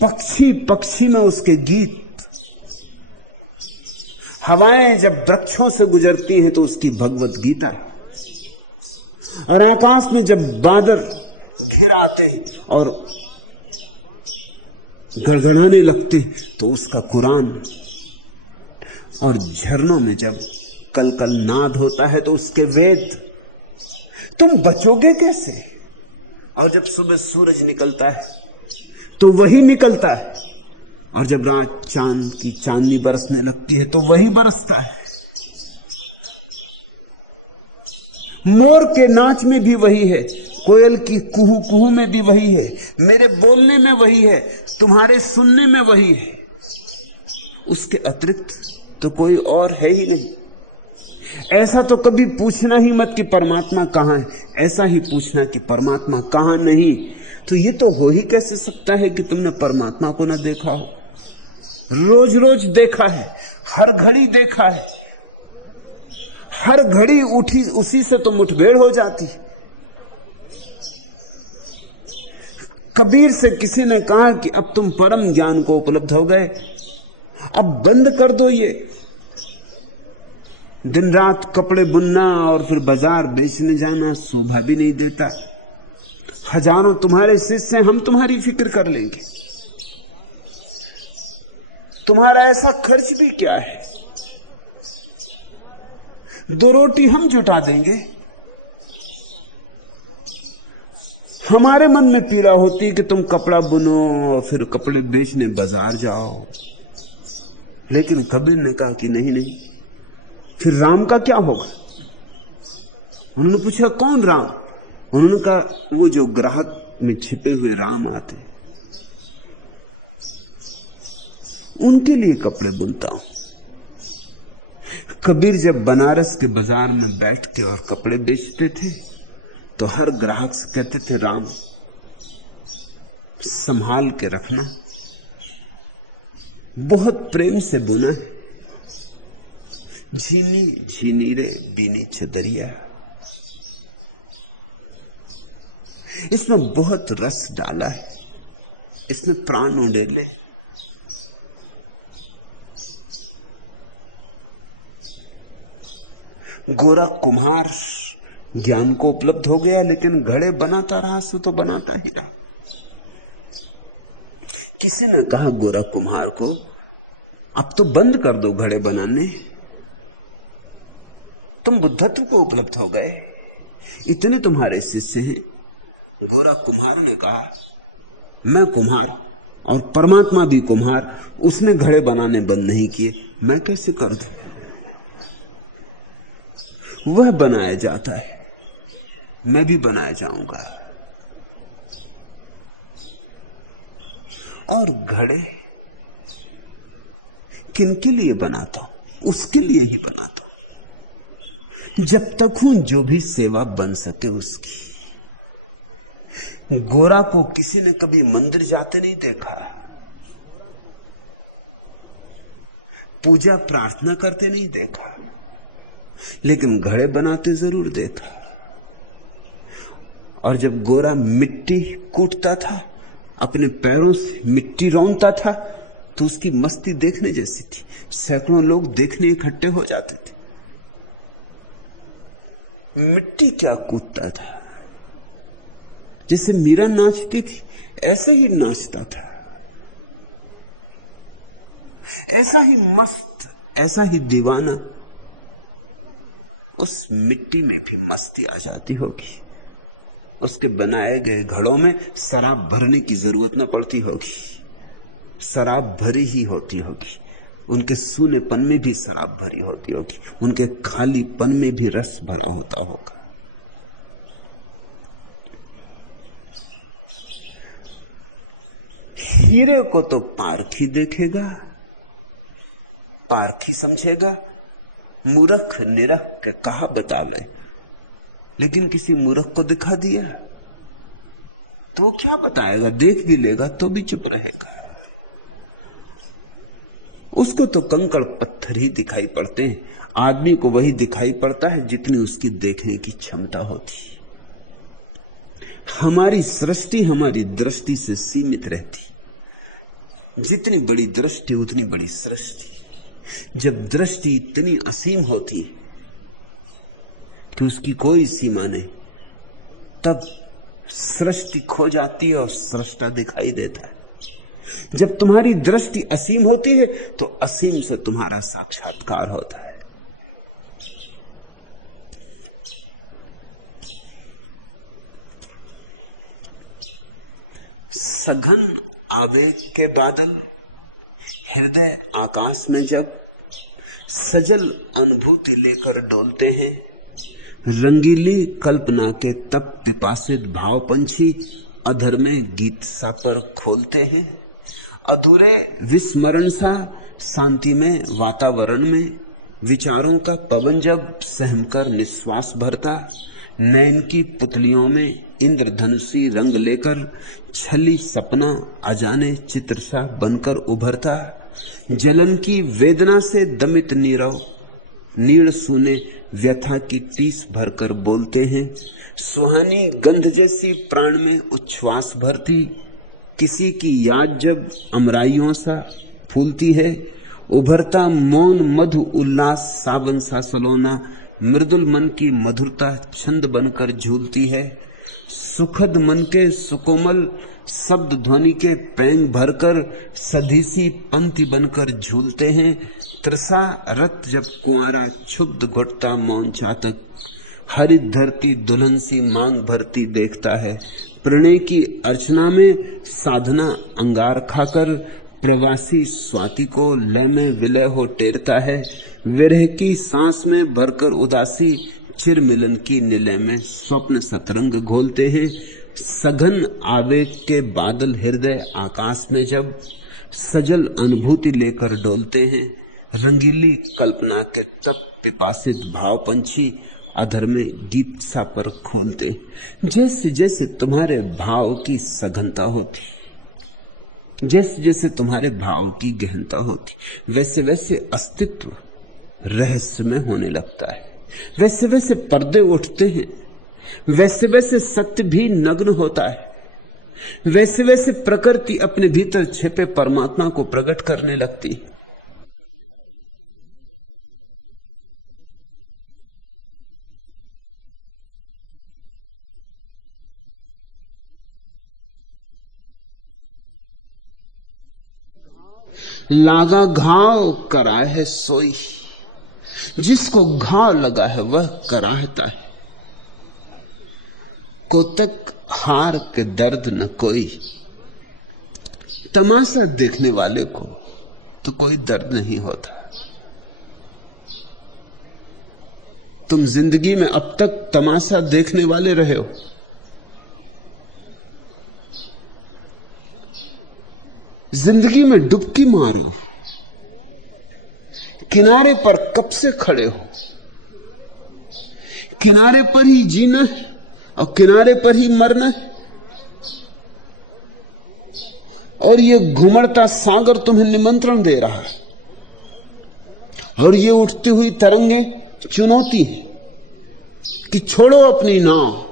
पक्षी पक्षी में उसके गीत, हवाएं जब वृक्षों से गुजरती हैं तो उसकी भगवत गीता, और आकाश में जब बादल घिर आते हैं और गड़गड़ाने लगते तो उसका कुरान, और झरनों में जब कल कल नाद होता है तो उसके वेद। तुम बचोगे कैसे? और जब सुबह सूरज निकलता है तो वही निकलता है, और जब रात चांद की चांदनी बरसने लगती है तो वही बरसता है। मोर के नाच में भी वही है, कोयल की कुहू कुहू में भी वही है, मेरे बोलने में वही है, तुम्हारे सुनने में वही है। उसके अतिरिक्त तो कोई और है ही नहीं। ऐसा तो कभी पूछना ही मत कि परमात्मा कहां है, ऐसा ही पूछना कि परमात्मा कहां नहीं। तो ये तो हो ही कैसे सकता है कि तुमने परमात्मा को ना देखा हो? रोज रोज देखा है, हर घड़ी देखा है, हर घड़ी उठी उसी से तो मुठभेड़ हो जाती। कबीर से किसी ने कहा कि अब तुम परम ज्ञान को उपलब्ध हो गए, अब बंद कर दो ये दिन रात कपड़े बुनना और फिर बाजार बेचने जाना, शोभा भी नहीं देता। हजारों तुम्हारे शिष्य हैं, हम तुम्हारी फिक्र कर लेंगे, तुम्हारा ऐसा खर्च भी क्या है, 2 रोटी हम जुटा देंगे। हमारे मन में पीड़ा होती है कि तुम कपड़ा बुनो और फिर कपड़े बेचने बाजार जाओ, लेकिन कबीर ने कहा कि नहीं नहीं, फिर राम का क्या होगा? उन्होंने पूछा कौन राम? उन्होंने कहा वो जो ग्राहक में छिपे हुए राम आते, उनके लिए कपड़े बुनता हूं। कबीर जब बनारस के बाजार में बैठ के और कपड़े बेचते थे तो हर ग्राहक से कहते थे, राम संभाल के रखना, बहुत प्रेम से बुना है, झीनी झीनी रे बीनी छदरिया, इसमें बहुत रस डाला है, इसमें प्राण उड़ेले। गोरा कुम्हार ज्ञान को उपलब्ध हो गया, लेकिन घड़े बनाता रहा सो तो बनाता ही रहा। किसी ने कहा गोरा कुम्हार को, अब तो बंद कर दो घड़े बनाने, तुम बुद्धत्व को उपलब्ध हो गए, इतने तुम्हारे शिष्य हैं। गोरा कुम्हार ने कहा, मैं कुम्हार और परमात्मा भी कुम्हार, उसने घड़े बनाने बंद नहीं किए, मैं कैसे कर दूं? वह बनाया जाता है, मैं भी बनाया जाऊंगा। और घड़े किनके लिए बनाता हूं? उसके लिए ही बनाता हूं जब तक हूं जो भी सेवा बन सके उसकी। गोरा को किसी ने कभी मंदिर जाते नहीं देखा, पूजा प्रार्थना करते नहीं देखा, लेकिन घड़े बनाते जरूर देखा। और जब गोरा मिट्टी कूटता था, अपने पैरों से मिट्टी रौंदता था, तो उसकी मस्ती देखने जैसी थी। सैकड़ों लोग देखने इकट्ठे हो जाते थे। मिट्टी क्या कूटता था, जैसे मीरा नाचती थी ऐसे ही नाचता था, ऐसा ही मस्त, ऐसा ही दीवाना। उस मिट्टी में भी मस्ती आ जाती होगी, उसके बनाए गए घड़ों में शराब भरने की जरूरत न पड़ती होगी, शराब भरी ही होती होगी। उनके सूनेपन में भी शराब भरी होती होगी, उनके खालीपन में भी रस भरा होता होगा। हीरे को तो पारखी देखेगा, पारखी समझेगा, मूर्ख निरख के कहा बता ले। लेकिन किसी मूर्ख को दिखा दिया तो वो क्या बताएगा? देख भी लेगा तो भी चुप रहेगा। उसको तो कंकड़ पत्थर ही दिखाई पड़ते हैं, आदमी को वही दिखाई पड़ता है जितनी उसकी देखने की क्षमता होती। हमारी सृष्टि हमारी दृष्टि से सीमित रहती, जितनी बड़ी दृष्टि उतनी बड़ी सृष्टि। जब दृष्टि इतनी असीम होती है कि उसकी कोई सीमा नहीं, तब सृष्टि खो जाती है और सृष्टा दिखाई देता है। जब तुम्हारी दृष्टि असीम होती है तो असीम से तुम्हारा साक्षात्कार होता है। सघन आवेग के बादल हृदय आकाश में जब सजल अनुभूति लेकर डोलते हैं, रंगीली कल्पना के तप पिपासित भाव पंछी अधर में गीत सा पर खोलते हैं। अधूरे विस्मरण सा शांति में वातावरण में विचारों का पवन जब सहमकर निश्वास भरता, नैन की पुतलियों में इंद्रधनुषी रंग लेकर छली सपना अजाने चित्र सा बनकर उभरता, जलन की वेदना से दमित नीरव नीड़ सुने व्यथा की टीस भरकर बोलते हैं। सुहानी गंध जैसी प्राण में उच्छ्वास भरती, किसी की याद जब अमराइयों सा फूलती है, उभरता मौन मधु उल्लास सावन सा सलोना, मृदुल मन की मधुरता छंद बनकर झूलती है। सुखद मन के सुकोमल शब्द ध्वनि के पैंग भरकर सधीसी पंक्ति बनकर झूलते हैं। तृषा रत जब कुंवारा क्षुब्ध घुटता मौन चातक, हरित धरती दुल्हन सी मांग भरती देखता है। प्रणय की अर्चना में साधना अंगार खाकर, प्रवासी स्वाति को लय में विलय हो टेरता है। विरह की सांस में भरकर उदासी, चिर मिलन की निलय में स्वप्न सतरंग घोलते हैं। सघन आवेग के बादल हृदय आकाश में जब सजल अनुभूति लेकर डोलते हैं, रंगीली कल्पना के तप पिपासित भाव पंछी अधर में गीत सा पर खोलते। जैसे जैसे तुम्हारे भाव की सघनता होती, जैसे जैसे तुम्हारे भाव की गहनता होती, वैसे वैसे अस्तित्व रहस्यमय होने लगता है, वैसे वैसे पर्दे उठते हैं, वैसे वैसे सत्य भी नग्न होता है, वैसे वैसे प्रकृति अपने भीतर छिपे परमात्मा को प्रकट करने लगती है। लागा घाव कराए है सोई, जिसको घाव लगा है वह कराहता है। कोतक हार के दर्द न कोई, तमाशा देखने वाले को तो कोई दर्द नहीं होता। तुम जिंदगी में अब तक तमाशा देखने वाले रहे हो। जिंदगी में डुबकी मारो, किनारे पर कब से खड़े हो। किनारे पर ही जीना है और किनारे पर ही मरना है। और ये घुमड़ता सागर तुम्हें निमंत्रण दे रहा है, और ये उठती हुई तरंगे चुनौती है कि छोड़ो अपनी नाव।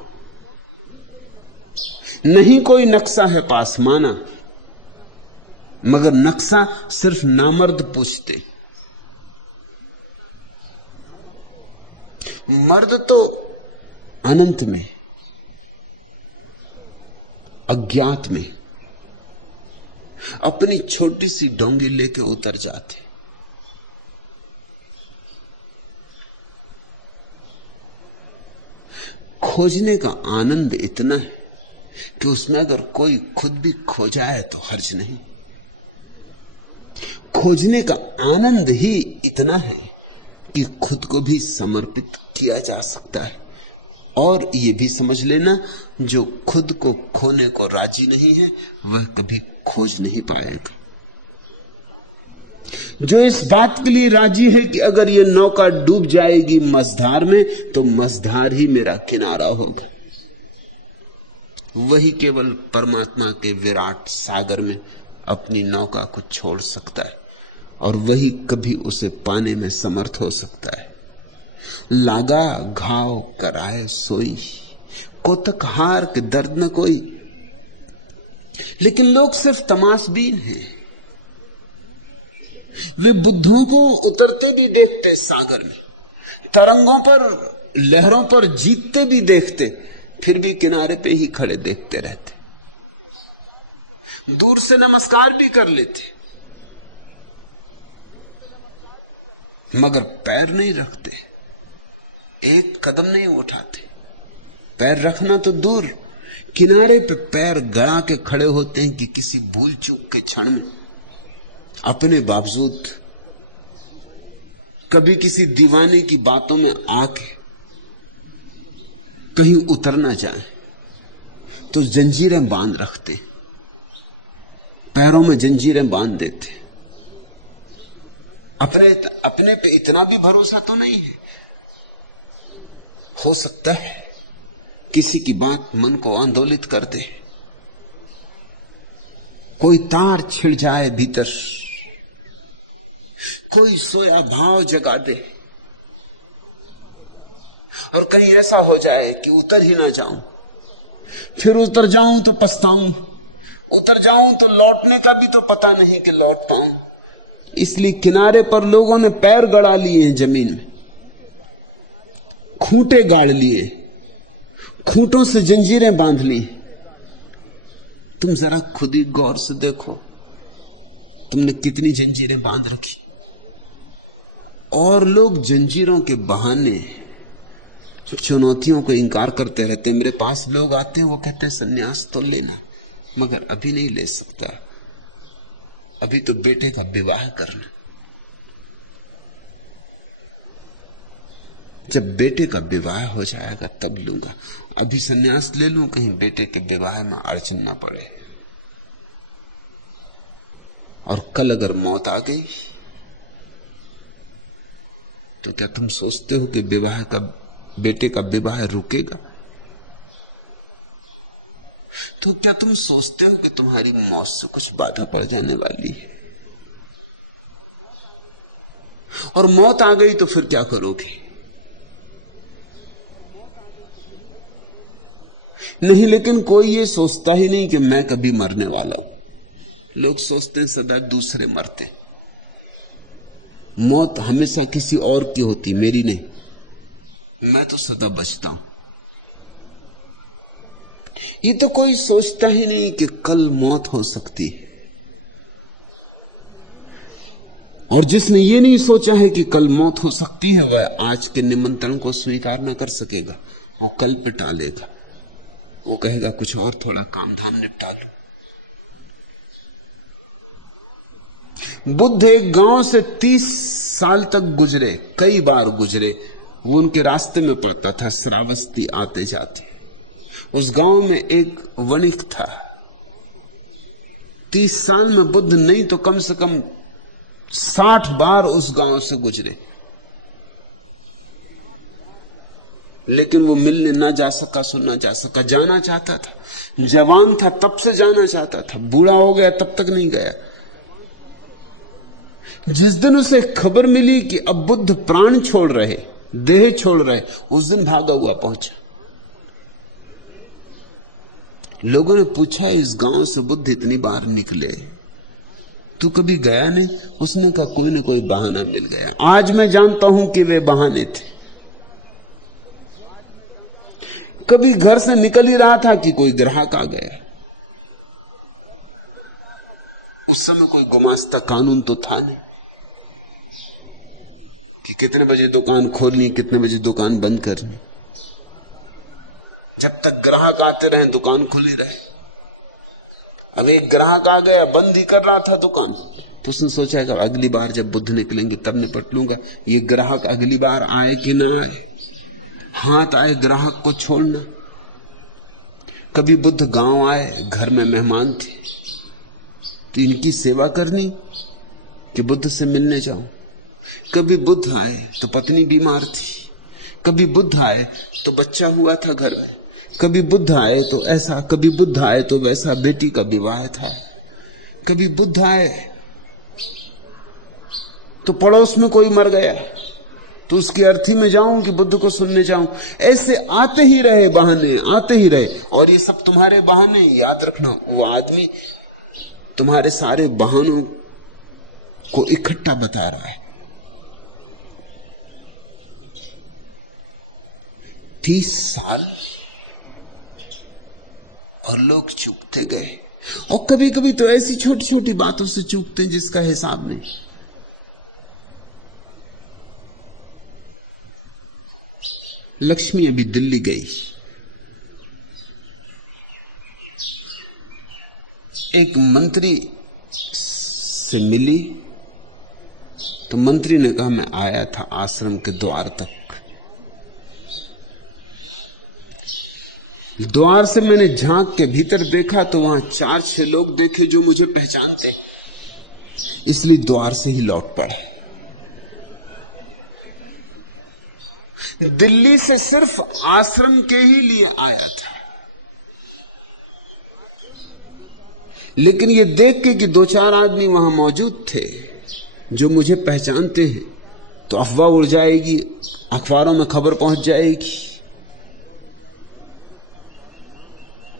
नहीं कोई नक्शा है पास माना, मगर नक्शा सिर्फ नामर्द पूछते। मर्द तो अनंत में, अज्ञात में अपनी छोटी सी डोंगी लेके उतर जाते। खोजने का आनंद इतना है कि उसमें अगर कोई खुद भी खो जाए तो हर्ज नहीं। खोजने का आनंद ही इतना है कि खुद को भी समर्पित किया जा सकता है। और ये भी समझ लेना, जो खुद को खोने को राजी नहीं है वह कभी खोज नहीं पाएगा। जो इस बात के लिए राजी है कि अगर ये नौका डूब जाएगी मझधार में तो मझधार ही मेरा किनारा होगा, वही केवल परमात्मा के विराट सागर में अपनी नौका को छोड़ सकता है, और वही कभी उसे पाने में समर्थ हो सकता है। लागा घाव कराए सोई, कोतक हार के दर्द न कोई। लेकिन लोग सिर्फ तमाशबीन हैं। वे बुद्धों को उतरते भी देखते सागर में, तरंगों पर लहरों पर जीतते भी देखते, फिर भी किनारे पे ही खड़े देखते रहते। दूर से नमस्कार भी कर लेते, मगर पैर नहीं रखते, एक कदम नहीं उठाते। पैर रखना तो दूर, किनारे पे पैर गड़ा के खड़े होते हैं कि किसी भूल चूक के क्षण में अपने बावजूद कभी किसी दीवाने की बातों में आके कहीं उतर ना जाए तो जंजीरें बांध रखते, पैरों में जंजीरें बांध देते। अपने पे इतना भी भरोसा तो नहीं है। हो सकता है किसी की बात मन को आंदोलित कर दे, कोई तार छिड़ जाए भीतर, कोई सोया भाव जगा दे, और कहीं ऐसा हो जाए कि उतर ही ना जाऊं, फिर उतर जाऊं तो पछताऊं, उतर जाऊं तो लौटने का भी तो पता नहीं कि लौट पाऊं। इसलिए किनारे पर लोगों ने पैर गड़ा लिए हैं जमीन में, खूंटे गाड़ लिए, खूंटों से जंजीरें बांध ली। तुम जरा खुद ही गौर से देखो, तुमने कितनी जंजीरें बांध रखी। और लोग जंजीरों के बहाने चुनौतियों को इंकार करते रहते। मेरे पास लोग आते हैं, वो कहते हैं सन्यास तो लेना, मगर अभी नहीं ले सकता, अभी तो बेटे का विवाह करना। जब बेटे का विवाह हो जाएगा तब लूंगा, अभी सन्यास ले लूं कहीं बेटे के विवाह में अड़चन ना पड़े। और कल अगर मौत आ गई तो क्या तुम सोचते हो कि बेटे का विवाह रुकेगा? तो क्या तुम सोचते हो कि तुम्हारी मौत से कुछ बाधा पड़ जाने वाली है? और मौत आ गई तो फिर क्या करोगे? नहीं, लेकिन कोई ये सोचता ही नहीं कि मैं कभी मरने वाला हूं। लोग सोचते हैं सदा दूसरे मरते, मौत हमेशा किसी और की होती, मेरी नहीं, मैं तो सदा बचता हूं। ये तो कोई सोचता ही नहीं कि कल मौत हो सकती है। और जिसने ये नहीं सोचा है कि कल मौत हो सकती है, वह आज के निमंत्रण को स्वीकार न कर सकेगा, वो कल पे टालेगा। वो कहेगा कुछ और थोड़ा काम धाम निपटा लो। बुद्ध एक गांव से 30 साल तक गुजरे, कई बार गुजरे। वो उनके रास्ते में पड़ता था, श्रावस्ती आते जाते। उस गांव में एक वणिक था। 30 साल में बुद्ध नहीं तो कम से कम 60 बार उस गांव से गुजरे, लेकिन वो मिलने ना जा सका, सुनना जा सका। जाना चाहता था, जवान था तब से जाना चाहता था, बूढ़ा हो गया तब तक नहीं गया। जिस दिन उसे खबर मिली कि अब बुद्ध प्राण छोड़ रहे, देह छोड़ रहे, उस दिन भागा हुआ पहुंचा। लोगों ने पूछा, इस गांव से बुद्ध इतनी बार निकले, तू कभी गया नहीं? उसने कहा, कोई न कोई बहाना मिल गया। आज मैं जानता हूं कि वे बहाने थे। कभी घर से निकल ही रहा था कि कोई ग्राहक आ गया। उस समय कोई गुमास्ता कानून तो था नहीं कि कितने बजे दुकान खोलनी, कितने बजे दुकान बंद करनी। जब तक ग्राहक आते रहे दुकान खुली रहे। अब एक ग्राहक आ गया, बंद ही कर रहा था दुकान, तो उसने सोचा कि अगली बार जब बुद्ध निकलेंगे तब निपट लूंगा। ये ग्राहक अगली बार आए कि ना आए, हाथ आए ग्राहक को छोड़ना। कभी बुद्ध गांव आए, घर में मेहमान थे, तो इनकी सेवा करनी कि बुद्ध से मिलने जाऊं। कभी बुद्ध आए तो पत्नी बीमार थी, कभी बुद्ध आए तो बच्चा हुआ था घर में, कभी बुद्ध आए तो ऐसा, कभी बुद्ध आए तो वैसा, बेटी का विवाह था। कभी बुद्ध आए तो पड़ोस में कोई मर गया, तो उसकी अर्थी में जाऊं कि बुद्ध को सुनने जाऊं। ऐसे आते ही रहे बहाने, आते ही रहे। और ये सब तुम्हारे बहाने, याद रखना, वो आदमी तुम्हारे सारे बहानों को इकट्ठा बता रहा है। 30 साल और लोग चूकते गए। और कभी कभी तो ऐसी छोटी छोटी बातों से चूकते हैं जिसका हिसाब नहीं। लक्ष्मी अभी दिल्ली गई, एक मंत्री से मिली, तो मंत्री ने कहा, मैं आया था आश्रम के द्वार तक। द्वार से मैंने झांक के भीतर देखा तो वहां 4-6 लोग देखे जो मुझे पहचानते, इसलिए द्वार से ही लौट पड़ा। दिल्ली से सिर्फ आश्रम के ही लिए आया था, लेकिन ये देख के कि 2-4 आदमी वहां मौजूद थे जो मुझे पहचानते हैं, तो अफवाह उड़ जाएगी, अखबारों में खबर पहुंच जाएगी,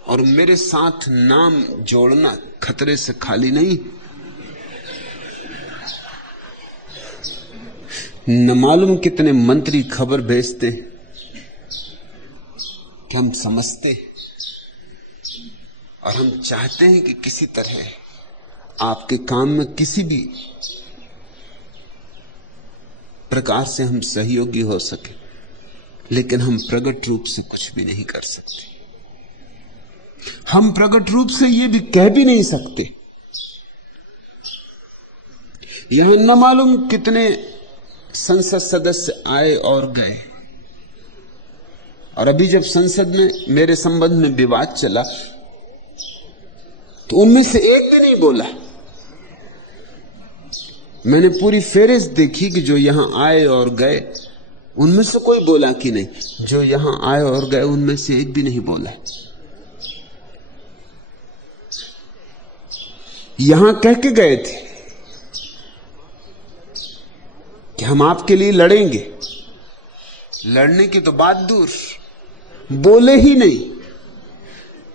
और मेरे साथ नाम जोड़ना खतरे से खाली नहीं। न मालूम कितने मंत्री खबर भेजते कि हम समझते और हम चाहते हैं कि किसी तरह आपके काम में किसी भी प्रकार से हम सहयोगी हो सके, लेकिन हम प्रकट रूप से कुछ भी नहीं कर सकते। हम प्रकट रूप से ये भी कह भी नहीं सकते। यहां न मालूम कितने संसद सदस्य आए और गए, और अभी जब संसद में मेरे संबंध में विवाद चला तो उनमें से एक भी नहीं बोला। मैंने पूरी फेहरिस्त देखी कि जो यहां आए और गए उनमें से कोई बोला कि नहीं। जो यहां आए और गए उनमें से एक भी नहीं बोला। यहां कह के गए थे कि हम आपके लिए लड़ेंगे, लड़ने की तो बात दूर, बोले ही नहीं,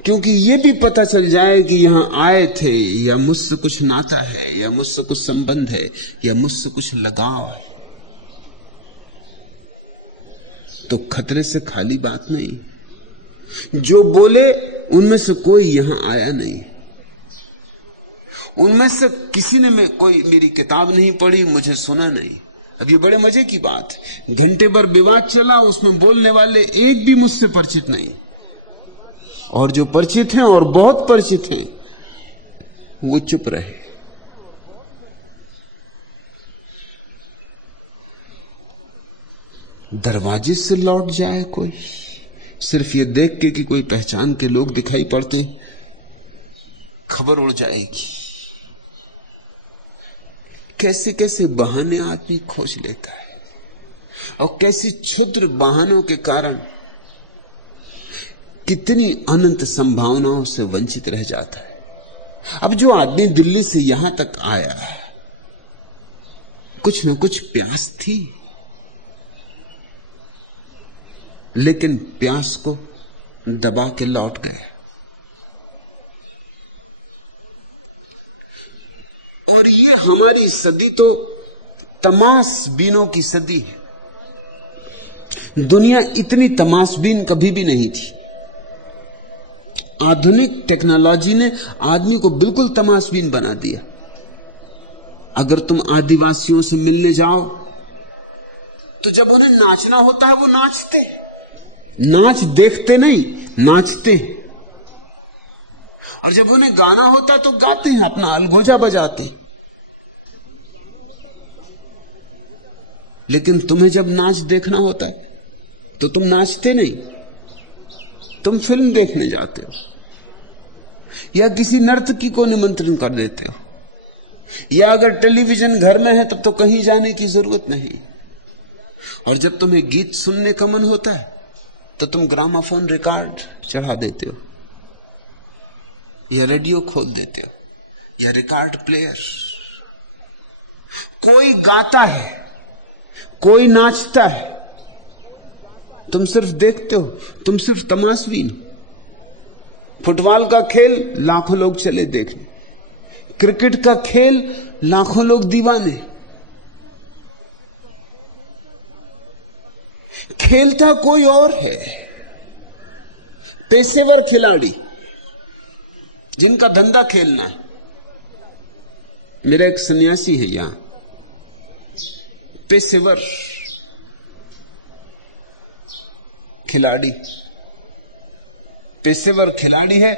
क्योंकि ये भी पता चल जाए कि यहां आए थे या मुझसे कुछ नाता है, या मुझसे कुछ संबंध है, या मुझसे कुछ लगाव है, तो खतरे से खाली बात नहीं। जो बोले उनमें से कोई यहां आया नहीं, उनमें से किसी ने कोई मेरी किताब नहीं पढ़ी, मुझे सुना नहीं। अब ये बड़े मजे की बात है, घंटे भर विवाद चला, उसमें बोलने वाले एक भी मुझसे परिचित नहीं, और जो परिचित हैं और बहुत परिचित हैं वो चुप रहे। दरवाजे से लौट जाए कोई, सिर्फ ये देख के कि कोई पहचान के लोग दिखाई पड़ते, खबर उड़ जाएगी। कैसे कैसे बहाने आदमी खोज लेता है, और कैसी क्षुद्र बहानों के कारण कितनी अनंत संभावनाओं से वंचित रह जाता है। अब जो आदमी दिल्ली से यहां तक आया, कुछ न कुछ प्यास थी, लेकिन प्यास को दबा के लौट गया। और ये हमारी सदी तो तमाशबीनों की सदी है। दुनिया इतनी तमाशबीन कभी भी नहीं थी। आधुनिक टेक्नोलॉजी ने आदमी को बिल्कुल तमाशबीन बना दिया। अगर तुम आदिवासियों से मिलने जाओ तो जब उन्हें नाचना होता है वो नाचते, नाच देखते नहीं, नाचते। और जब उन्हें गाना होता तो गाते हैं, अपना अलगोजा बजाते। लेकिन तुम्हें जब नाच देखना होता है तो तुम नाचते नहीं, तुम फिल्म देखने जाते हो या किसी नर्तकी को निमंत्रण कर देते हो, या अगर टेलीविजन घर में है तब तो कहीं जाने की जरूरत नहीं। और जब तुम्हें गीत सुनने का मन होता है तो तुम ग्रामाफोन रिकॉर्ड चढ़ा देते हो, या रेडियो खोल देते हो, या रिकॉर्ड प्लेयर। कोई गाता है, कोई नाचता है, तुम सिर्फ देखते हो, तुम सिर्फ तमाशबीन। फुटबॉल का खेल लाखों लोग चले देखने, क्रिकेट का खेल लाखों लोग दीवाने। खेलता कोई और है, पेशेवर खिलाड़ी जिनका धंधा खेलना है। मेरा एक सन्यासी है यहां, पेशेवर खिलाड़ी, पेशेवर खिलाड़ी है।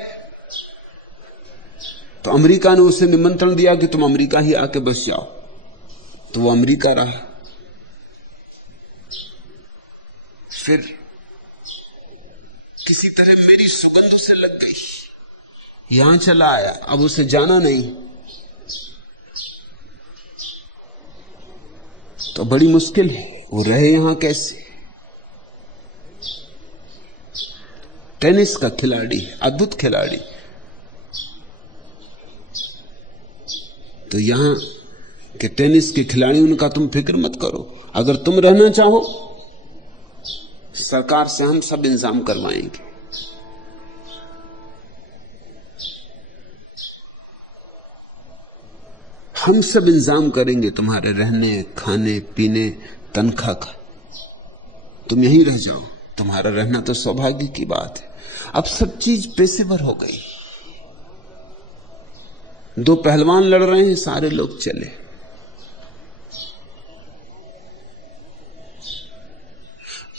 तो अमेरिका ने उसे निमंत्रण दिया कि तुम अमेरिका ही आके बस जाओ, तो वो अमेरिका रहा। फिर किसी तरह मेरी सुगंध उसे लग गई, यहां चला आया, अब उसे जाना नहीं। तो बड़ी मुश्किल है, वो रहे यहां कैसे। टेनिस का खिलाड़ी, अद्भुत खिलाड़ी। तो यहां के टेनिस के खिलाड़ी, उनका तुम फिक्र मत करो। अगर तुम रहना चाहो, सरकार से हम सब इंतजाम करवाएंगे। हम सब इंतजाम करेंगे तुम्हारे रहने, खाने, पीने, तनख्वाह का। तुम यहीं रह जाओ, तुम्हारा रहना तो सौभाग्य की बात है। अब सब चीज पेशेवर हो गई। दो पहलवान लड़ रहे हैं, सारे लोग चले।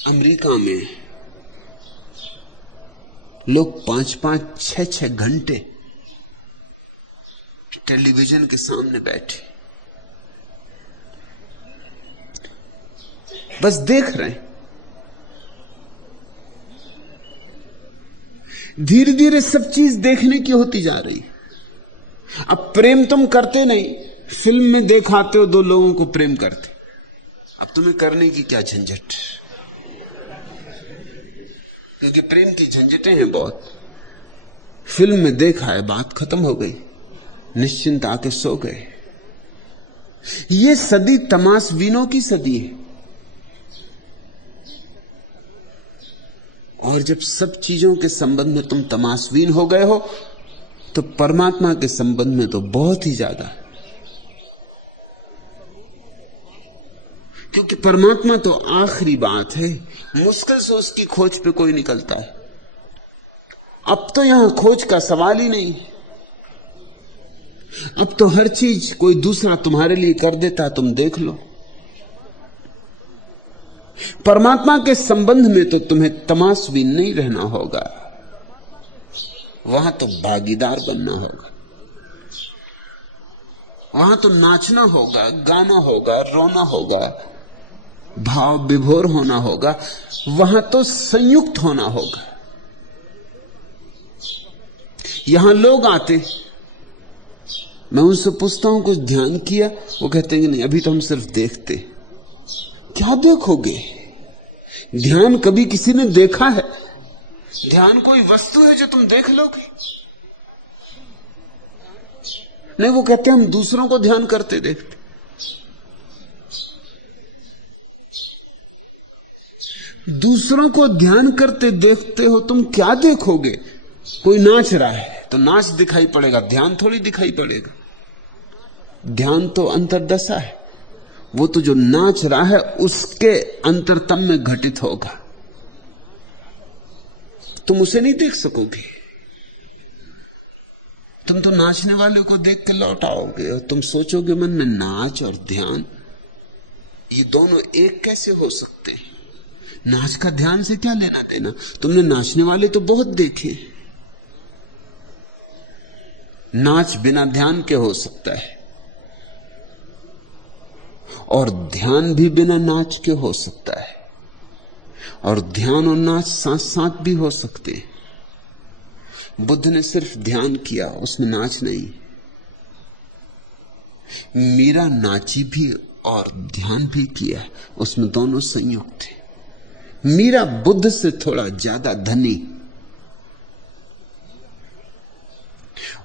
अमेरिका में लोग 5-5, 6-6 घंटे टेलीविजन के सामने बैठे, बस देख रहे हैं। धीरे धीरे सब चीज देखने की होती जा रही। अब प्रेम तुम करते नहीं, फिल्म में दिखाते हो दो लोगों को प्रेम करते, अब तुम्हें करने की क्या झंझट, क्योंकि प्रेम की झंझटें हैं बहुत। फिल्म में देखा है, बात खत्म हो गई, निश्चिंत आके सो गए। ये सदी तमाशबीनों की सदी है। और जब सब चीजों के संबंध में तुम तमाशबीन हो गए हो, तो परमात्मा के संबंध में तो बहुत ही ज्यादा। क्योंकि परमात्मा तो आखिरी बात है, मुश्किल से उसकी खोज पे कोई निकलता है। अब तो यहां खोज का सवाल ही नहीं। अब तो हर चीज कोई दूसरा तुम्हारे लिए कर देता, तुम देख लो। परमात्मा के संबंध में तो तुम्हें तमाशबीन नहीं रहना होगा, वहां तो भागीदार बनना होगा, वहां तो नाचना होगा, गाना होगा, रोना होगा, भाव विभोर होना होगा, वहां तो संयुक्त होना होगा। यहां लोग आते, मैं उनसे पूछता हूं कुछ ध्यान किया, वो कहते हैं कि नहीं अभी तो हम सिर्फ देखते। क्या देखोगे? ध्यान कभी किसी ने देखा है? ध्यान कोई वस्तु है जो तुम देख लोगे? नहीं, वो कहते हैं हम दूसरों को ध्यान करते देखते। दूसरों को ध्यान करते देखते हो, तुम क्या देखोगे? कोई नाच रहा है तो नाच दिखाई पड़ेगा, ध्यान थोड़ी दिखाई पड़ेगा। ध्यान तो अंतर्दशा है, वो तो जो नाच रहा है उसके अंतरतम में घटित होगा, तुम उसे नहीं देख सकोगे। तुम तो नाचने वाले को देख के लौट आओगे और तुम सोचोगे मन में, नाच और ध्यान ये दोनों एक कैसे हो सकते हैं? नाच का ध्यान से क्या लेना देना? तुमने नाचने वाले तो बहुत देखे। नाच बिना ध्यान के हो सकता है और ध्यान भी बिना नाच के हो सकता है, और ध्यान और नाच साथ साथ भी हो सकते हैं। बुद्ध ने सिर्फ ध्यान किया, उसमें नाच नहीं। मीरा नाची भी और ध्यान भी किया, उसमें दोनों संयुक्त थे। मीरा बुद्ध से थोड़ा ज्यादा धनी,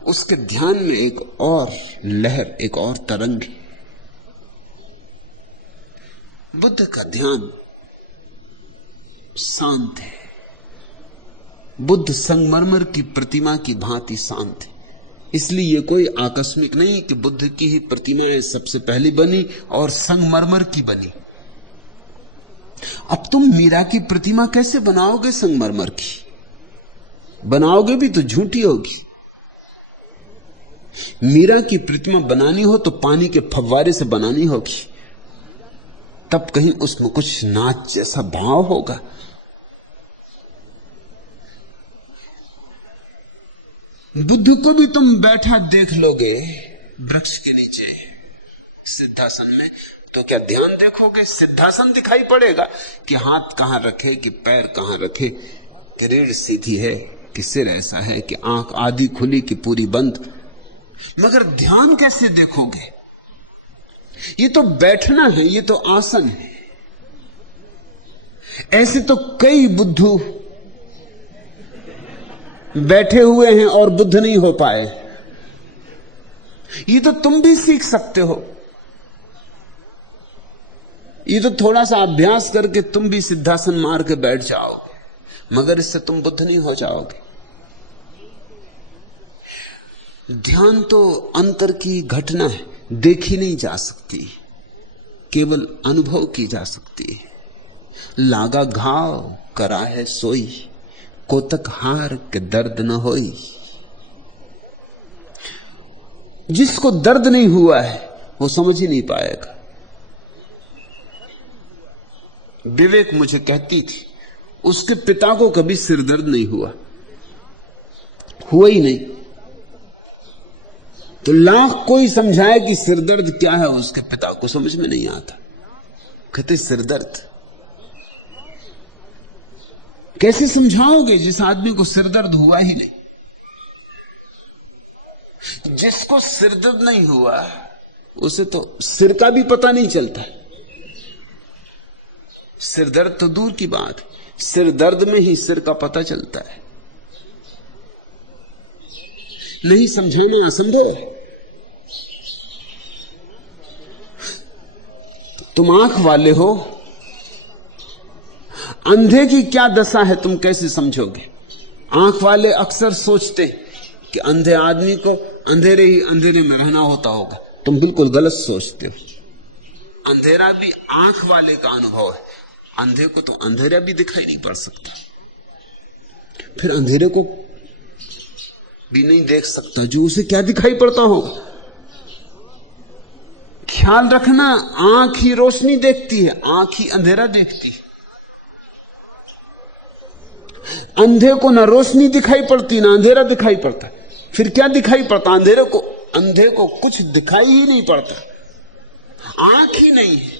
उसके ध्यान में एक और लहर, एक और तरंग है। बुद्ध का ध्यान शांत है, बुद्ध संगमरमर की प्रतिमा की भांति शांत है। इसलिए ये कोई आकस्मिक नहीं कि बुद्ध की ही प्रतिमाएं सबसे पहली बनी और संगमरमर की बनी। अब तुम मीरा की प्रतिमा कैसे बनाओगे? संगमरमर की बनाओगे भी तो झूठी होगी। मीरा की प्रतिमा बनानी हो तो पानी के फव्वारे से बनानी होगी, तब कहीं उसमें कुछ नाच जैसा भाव होगा। बुद्ध को भी तुम बैठा देख लोगे वृक्ष के नीचे सिद्धासन में, तो क्या ध्यान देखोगे? सिद्धासन दिखाई पड़ेगा कि हाथ कहां रखे, कि पैर कहां रखे, कि रीढ़ सीधी है, कि सिर ऐसा है, कि आंख आधी खुली कि पूरी बंद। मगर ध्यान कैसे देखोगे? ये तो बैठना है, ये तो आसन है। ऐसे तो कई बुद्धू बैठे हुए हैं और बुद्ध नहीं हो पाए। ये तो तुम भी सीख सकते हो। ये तो थोड़ा सा अभ्यास करके तुम भी सिद्धासन मार के बैठ जाओगे, मगर इससे तुम बुद्ध नहीं हो जाओगे। ध्यान तो अंतर की घटना है, देखी नहीं जा सकती, केवल अनुभव की जा सकती है। लागा घाव करा है सोई, कोतक हार के दर्द न होई। जिसको दर्द नहीं हुआ है वो समझ ही नहीं पाएगा। विवेक मुझे कहती थी उसके पिता को कभी सिर दर्द नहीं हुआ ही नहीं। तो लाख कोई समझाए कि सिरदर्द क्या है, उसके पिता को समझ में नहीं आता। कहते सिरदर्द कैसे समझाओगे जिस आदमी को सिरदर्द हुआ ही नहीं? जिसको सिरदर्द नहीं हुआ उसे तो सिर का भी पता नहीं चलता। सिरदर्द तो दूर की बात है, सिर दर्द में ही सिर का पता चलता है। नहीं समझाना असंभव है। तुम आंख वाले हो, अंधे की क्या दशा है तुम कैसे समझोगे? आंख वाले अक्सर सोचते कि अंधे आदमी को अंधेरे ही अंधेरे में रहना होता होगा। तुम बिल्कुल गलत सोचते हो। अंधेरा भी आंख वाले का अनुभव है, अंधे को तो अंधेरा भी दिखाई नहीं पड़ सकता। फिर अंधेरे को भी नहीं देख सकता जो उसे क्या दिखाई पड़ता हो। ख्याल रखना, आंख ही रोशनी देखती है, आंख ही अंधेरा देखती है। अंधे को ना रोशनी दिखाई पड़ती ना अंधेरा दिखाई पड़ता। फिर क्या दिखाई पड़ता? अंधे को कुछ दिखाई ही नहीं पड़ता, आंख ही नहीं है।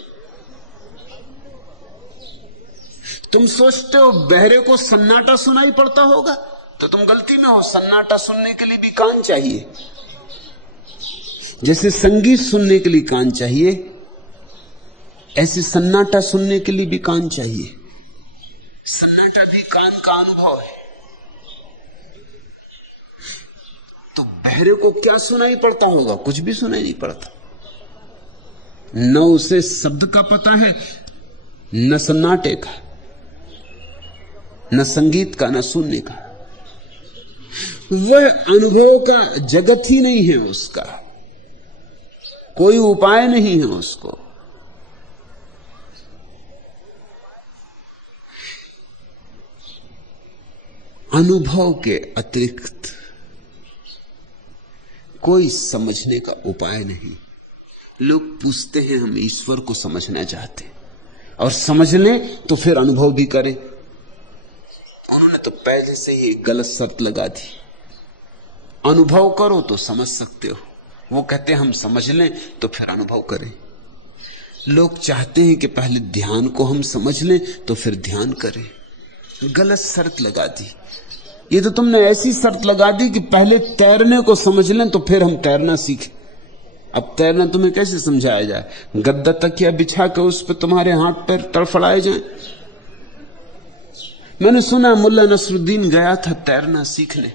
तुम सोचते हो बहरे को सन्नाटा सुनाई पड़ता होगा, तो तुम गलती में हो। सन्नाटा सुनने के लिए भी कान चाहिए। जैसे संगीत सुनने के लिए कान चाहिए, ऐसे सन्नाटा सुनने के लिए भी कान चाहिए। सन्नाटा भी कान का अनुभव है। तो बहरे को क्या सुनाई पड़ता होगा? कुछ भी सुनाई नहीं पड़ता। न उसे शब्द का पता है, न सन्नाटे का, न संगीत का, न सुनने का। वह अनुभव का जगत ही नहीं है उसका, कोई उपाय नहीं है उसको। अनुभव के अतिरिक्त कोई समझने का उपाय नहीं। लोग पूछते हैं हम ईश्वर को समझना चाहते हैं, और समझ लें तो फिर अनुभव भी करें। उन्होंने तो पहले से ही एक गलत शर्त लगा दी, अनुभव करो तो समझ सकते हो। वो कहते हैं हम समझ लें तो फिर अनुभव करें। लोग चाहते हैं कि पहले ध्यान को हम समझ लें तो फिर ध्यान करें। गलत शर्त लगा दी। ये तो तुमने ऐसी शर्त लगा दी कि पहले तैरने को समझ लें तो फिर हम तैरना सीखें। अब तैरना तुम्हें कैसे समझाया जाए? गद्दा तकिया बिछा कर उस पर तुम्हारे हाथ पैर तड़फड़ाए जाएं। मैंने सुना मुल्ला नसरुद्दीन गया था तैरना सीखने।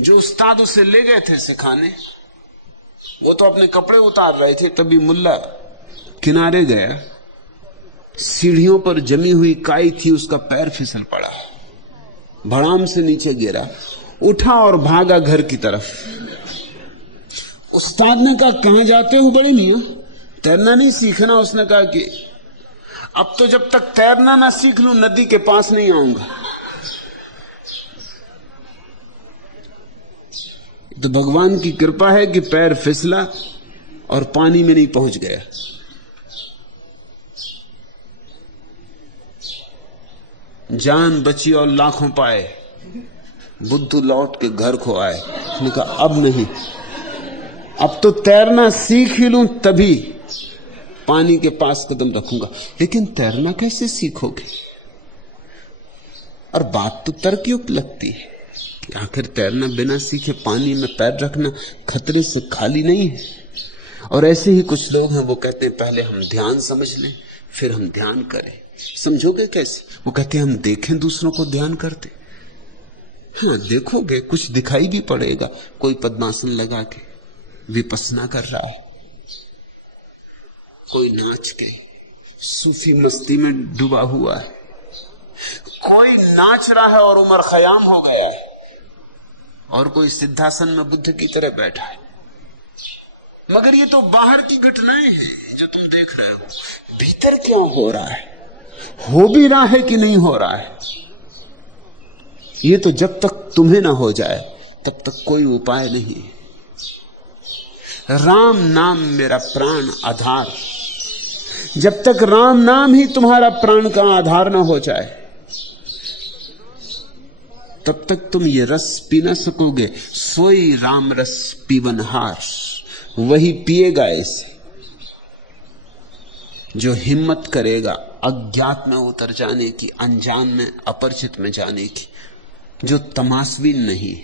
जो उस्ताद उसे ले गए थे सिखाने, वो तो अपने कपड़े उतार रहे थे, तभी मुल्ला किनारे गया। सीढ़ियों पर जमी हुई काई थी, उसका पैर फिसल पड़ा, भड़ाम से नीचे गिरा, उठा और भागा घर की तरफ। उस्ताद ने कहा कहां जाते हो बड़े मियां? तैरना नहीं सीखना? उसने कहा कि अब तो जब तक तैरना ना सीख लूं नदी के पास नहीं आऊंगा। तो भगवान की कृपा है कि पैर फिसला और पानी में नहीं पहुंच गया। जान बची और लाखों पाए। बुद्धू लौट के घर को आए। उसने कहा अब नहीं, अब तो तैरना सीख ही लूं तभी पानी के पास कदम रखूंगा। लेकिन तैरना कैसे सीखोगे? और बात तो तर्कयुक्त लगती है कि आखिर तैरना बिना सीखे पानी में पैर रखना खतरे से खाली नहीं है। और ऐसे ही कुछ लोग हैं, वो कहते हैं पहले हम ध्यान समझ लें फिर हम ध्यान करें। समझोगे कैसे? वो कहते हैं हम देखें दूसरों को ध्यान करते। हाँ देखोगे, कुछ दिखाई भी पड़ेगा। कोई पद्मासन लगा के विपस्सना कर रहा है, कोई नाच के सूफी मस्ती में डूबा हुआ है, कोई नाच रहा है और उमर खयाम हो गया है, और कोई सिद्धासन में बुद्ध की तरह बैठा है। मगर ये तो बाहर की घटनाएं हैं जो तुम देख रहे हो। भीतर क्या हो रहा है, हो भी रहा है कि नहीं हो रहा है, ये तो जब तक तुम्हें ना हो जाए तब तक कोई उपाय नहीं। राम नाम मेरा प्राण आधार। जब तक राम नाम ही तुम्हारा प्राण का आधार ना हो जाए तब तक तुम ये रस पी ना सकोगे। सोई राम रस पीवनहार, वही पिएगा इसे जो हिम्मत करेगा अज्ञात में उतर जाने की, अनजान में, अपरिचित में जाने की, जो तमाशबीन नहीं,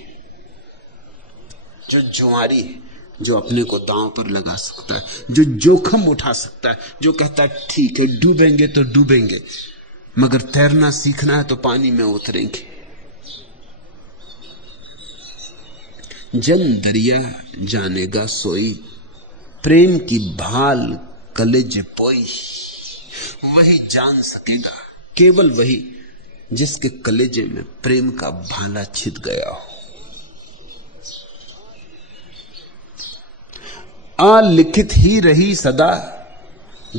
जो जुआरी है, जो अपने को दांव पर लगा सकता है, जो जोखम उठा सकता है, जो कहता है ठीक है डूबेंगे तो डूबेंगे, मगर तैरना सीखना है तो पानी में उतरेंगे। जन दरिया जानेगा सोई, प्रेम की भाल कलेज पोई। वही जान सकेगा, केवल वही जिसके कलेजे में प्रेम का भाला छिद गया हो। अलिखित ही रही सदा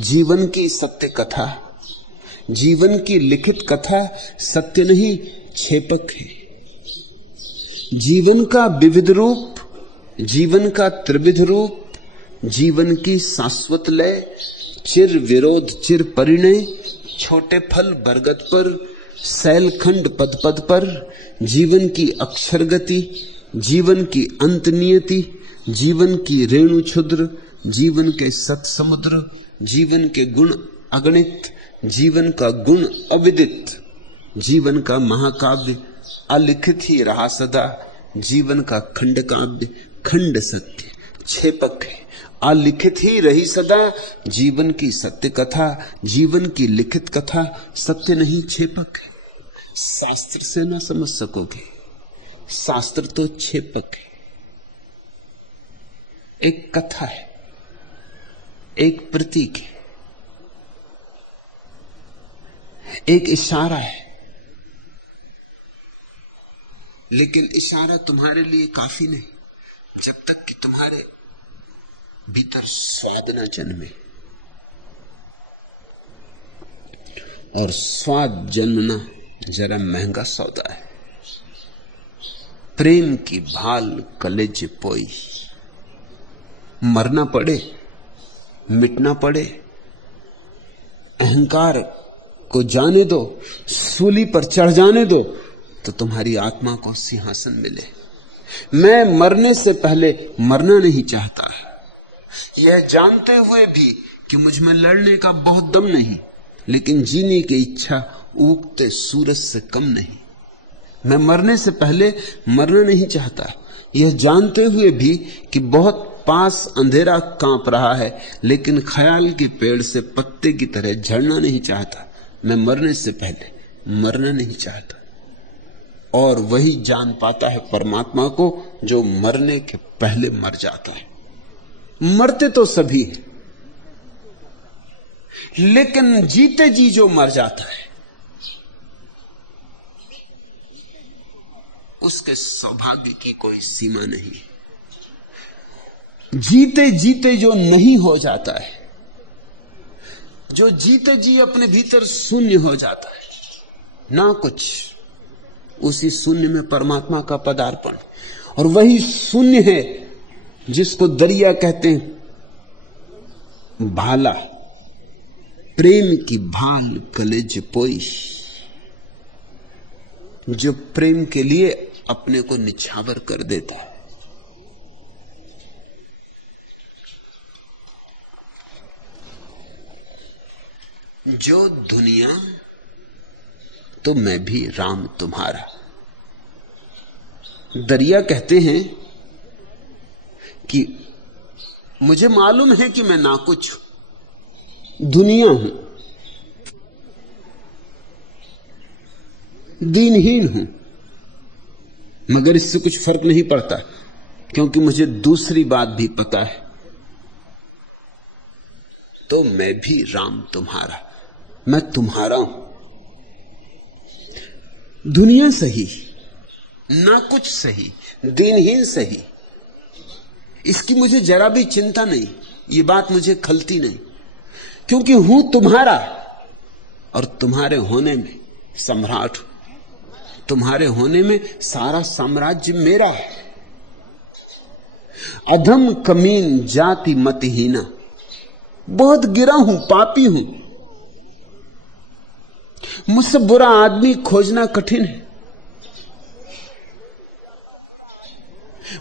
जीवन की सत्य कथा। जीवन की लिखित कथा सत्य नहीं, छेपक है। जीवन का विविध रूप जीवन का त्रिविध रूप, जीवन की शाश्वत लय, चिर विरोध चिर परिणय, छोटे फल बरगद पर, शैलखंड पद पद पर, जीवन की अक्षर गति, जीवन की अंत नियति, जीवन की रेणु क्षुद्र, जीवन के सत समुद्र, जीवन के गुण अगणित, जीवन का गुण अविदित, जीवन का महाकाव्य अलिखित ही रहा सदा, जीवन का खंड काव्य खंड सत्य छेपक है, अलिखित ही रही सदा, जीवन की सत्य कथा, जीवन की लिखित कथा सत्य नहीं छेपक है। शास्त्र से ना समझ सकोगे, शास्त्र तो छेपक है, एक कथा है, एक प्रतीक है, एक इशारा है, लेकिन इशारा तुम्हारे लिए काफी नहीं जब तक कि तुम्हारे भीतर स्वाद न जन्मे, और स्वाद जन्मना जरा महंगा सौदा है। प्रेम की भाल कलेज पोई, मरना पड़े, मिटना पड़े, अहंकार को जाने दो, सूली पर चढ़ जाने दो, तो तुम्हारी आत्मा को सिंहासन मिले। मैं मरने से पहले मरना नहीं चाहता, यह जानते हुए भी कि मुझ में लड़ने का बहुत दम नहीं, लेकिन जीने की इच्छा उगते सूरज से कम नहीं। मैं मरने से पहले मरना नहीं चाहता, यह जानते हुए भी कि बहुत पास अंधेरा कांप रहा है, लेकिन ख्याल के पेड़ से पत्ते की तरह झड़ना नहीं चाहता। मैं मरने से पहले मरना नहीं चाहता, और वही जान पाता है परमात्मा को जो मरने के पहले मर जाता है। मरते तो सभी हैं, लेकिन जीते जी जो मर जाता है उसके सौभाग्य की कोई सीमा नहीं। जीते जीते जो नहीं हो जाता है, जो जीते जी अपने भीतर शून्य हो जाता है, ना कुछ, उसी शून्य में परमात्मा का पदार्पण, और वही शून्य है जिसको दरिया कहते हैं भाला। प्रेम की भाल कलेज पोई, जो प्रेम के लिए अपने को निछावर कर देता है। जो दुनिया तो मैं भी राम तुम्हारा। दरिया कहते हैं कि मुझे मालूम है कि मैं ना कुछ दुनिया हूं, दीनहीन हूं, मगर इससे कुछ फर्क नहीं पड़ता, क्योंकि मुझे दूसरी बात भी पता है, तो मैं भी राम तुम्हारा, मैं तुम्हारा हूं। दुनिया सही, ना कुछ सही, दीनहीन सही, इसकी मुझे जरा भी चिंता नहीं, ये बात मुझे खलती नहीं, क्योंकि हूं तुम्हारा, और तुम्हारे होने में सम्राट हूं, तुम्हारे होने में सारा साम्राज्य मेरा है। अधम कमीन जाति मतहीना, बहुत गिरा हूं, पापी हूं, मुझसे बुरा आदमी खोजना कठिन है।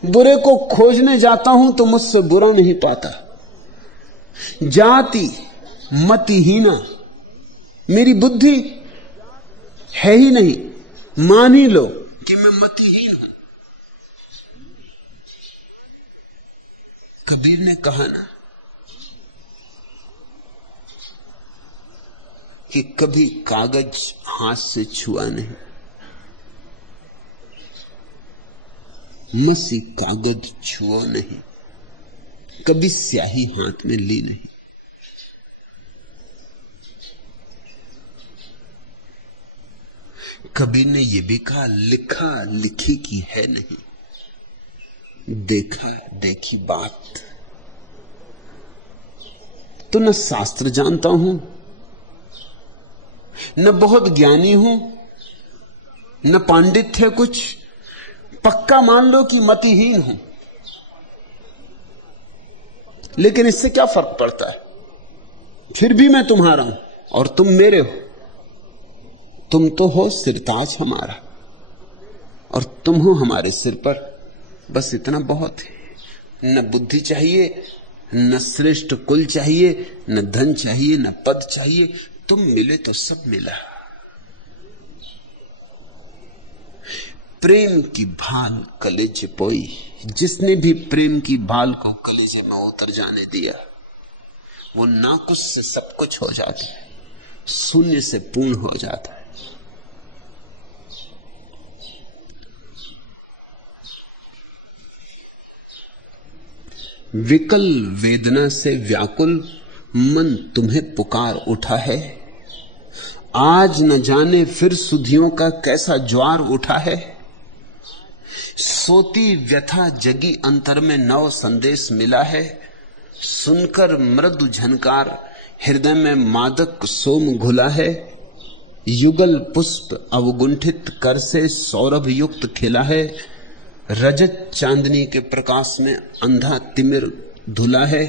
बुरे को खोजने जाता हूं तो मुझसे बुरा नहीं पाता। जाति मतिहीना, मेरी बुद्धि है ही नहीं, मान ही लो कि मैं मतिहीन हूं। कबीर ने कहा ना कि कभी कागज हाथ से छुआ नहीं, मसी कागज छुओ नहीं, कभी स्याही हाथ में ली नहीं। कबीर ने यह भी कहा लिखा लिखी की है नहीं, देखा देखी बात। तो न शास्त्र जानता हूं, न बहुत ज्ञानी हूं, न पांडित्य कुछ, पक्का मान लो कि मतिहीन हूं। लेकिन इससे क्या फर्क पड़ता है, फिर भी मैं तुम्हारा हूं और तुम मेरे हो। तुम तो हो सिरताज हमारा और तुम हो हमारे सिर पर, बस इतना बहुत है। न बुद्धि चाहिए, न श्रेष्ठ कुल चाहिए, न धन चाहिए, न पद चाहिए। तुम मिले तो सब मिला। प्रेम की भाल कलेजे पोई, जिसने भी प्रेम की भाल को कलेजे में उतर जाने दिया, वो ना कुछ से सब कुछ हो जाता है, शून्य से पूर्ण हो जाता है। विकल वेदना से व्याकुल मन तुम्हें पुकार उठा है। आज न जाने फिर सुधियों का कैसा ज्वार उठा है। सोती व्यथा जगी अंतर में नव संदेश मिला है। सुनकर मृदु झनकार हृदय में मादक सोम घुला है। युगल पुष्प अवगुंठित कर से सौरभ युक्त खिला है। रजत चांदनी के प्रकाश में अंधा तिमिर धुला है।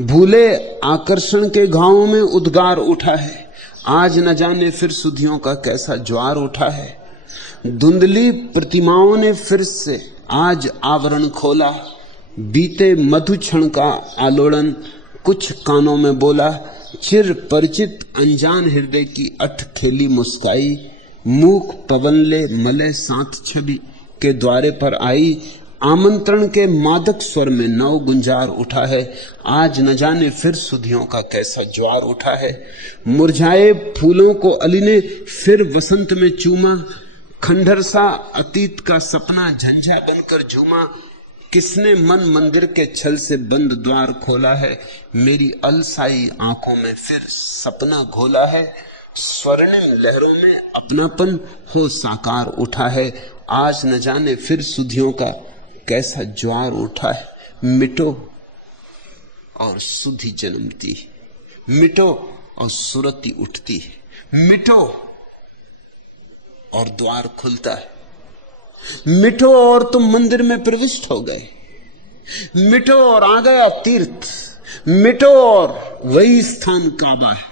भूले आकर्षण के घावों में उद्गार उठा है। आज न जाने फिर सुधियों का कैसा ज्वार उठा है। धुंधली प्रतिमाओं ने फिर से आज आवरण खोला। बीते मधु क्षण का आलोड़न कुछ कानों में बोला। चिर परिचित अनजान हृदय की अठ खेली मुस्काई। मूक पवन ले मले साथ छवि के द्वारे पर आई। आमंत्रण के मादक स्वर में नव गुंजार उठा है। आज न जाने फिर सुधियों का कैसा ज्वार उठा है। मुरझाए फूलों को अली ने फिर वसंत में चूमा। खंडर सा अतीत का सपना झंझा बनकर झूमा। किसने मन मंदिर के छल से बंद द्वार खोला है। मेरी अलसाई आंखों में फिर सपना घोला है। स्वर्णिम लहरों में अपनापन हो साकार उठा है। आज न जाने फिर सुधियों का कैसा ज्वार उठा है। मिटो और सुधि जन्मती है। मिटो और सुरती उठती है। मिटो और द्वार खुलता है। मिटो और तुम मंदिर में प्रविष्ट हो गए। मिटो और आ गया तीर्थ। मिटो और वही स्थान काबा है,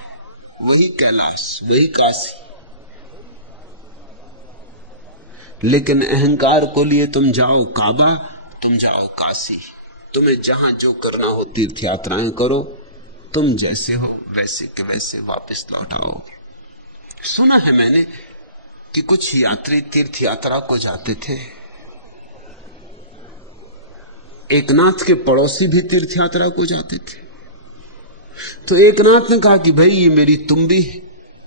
वही कैलाश, वही काशी। लेकिन अहंकार को लिए तुम जाओ काबा, तुम जाओ काशी। तुम्हें जहां जो करना हो तीर्थ यात्राएं करो। तुम जैसे हो वैसे के वैसे वापस लौट आओगे। सुना है मैंने कि कुछ यात्री तीर्थ यात्रा को जाते थे। एकनाथ के पड़ोसी भी तीर्थ यात्रा को जाते थे। तो एकनाथ ने कहा कि भाई ये मेरी तुम्बी,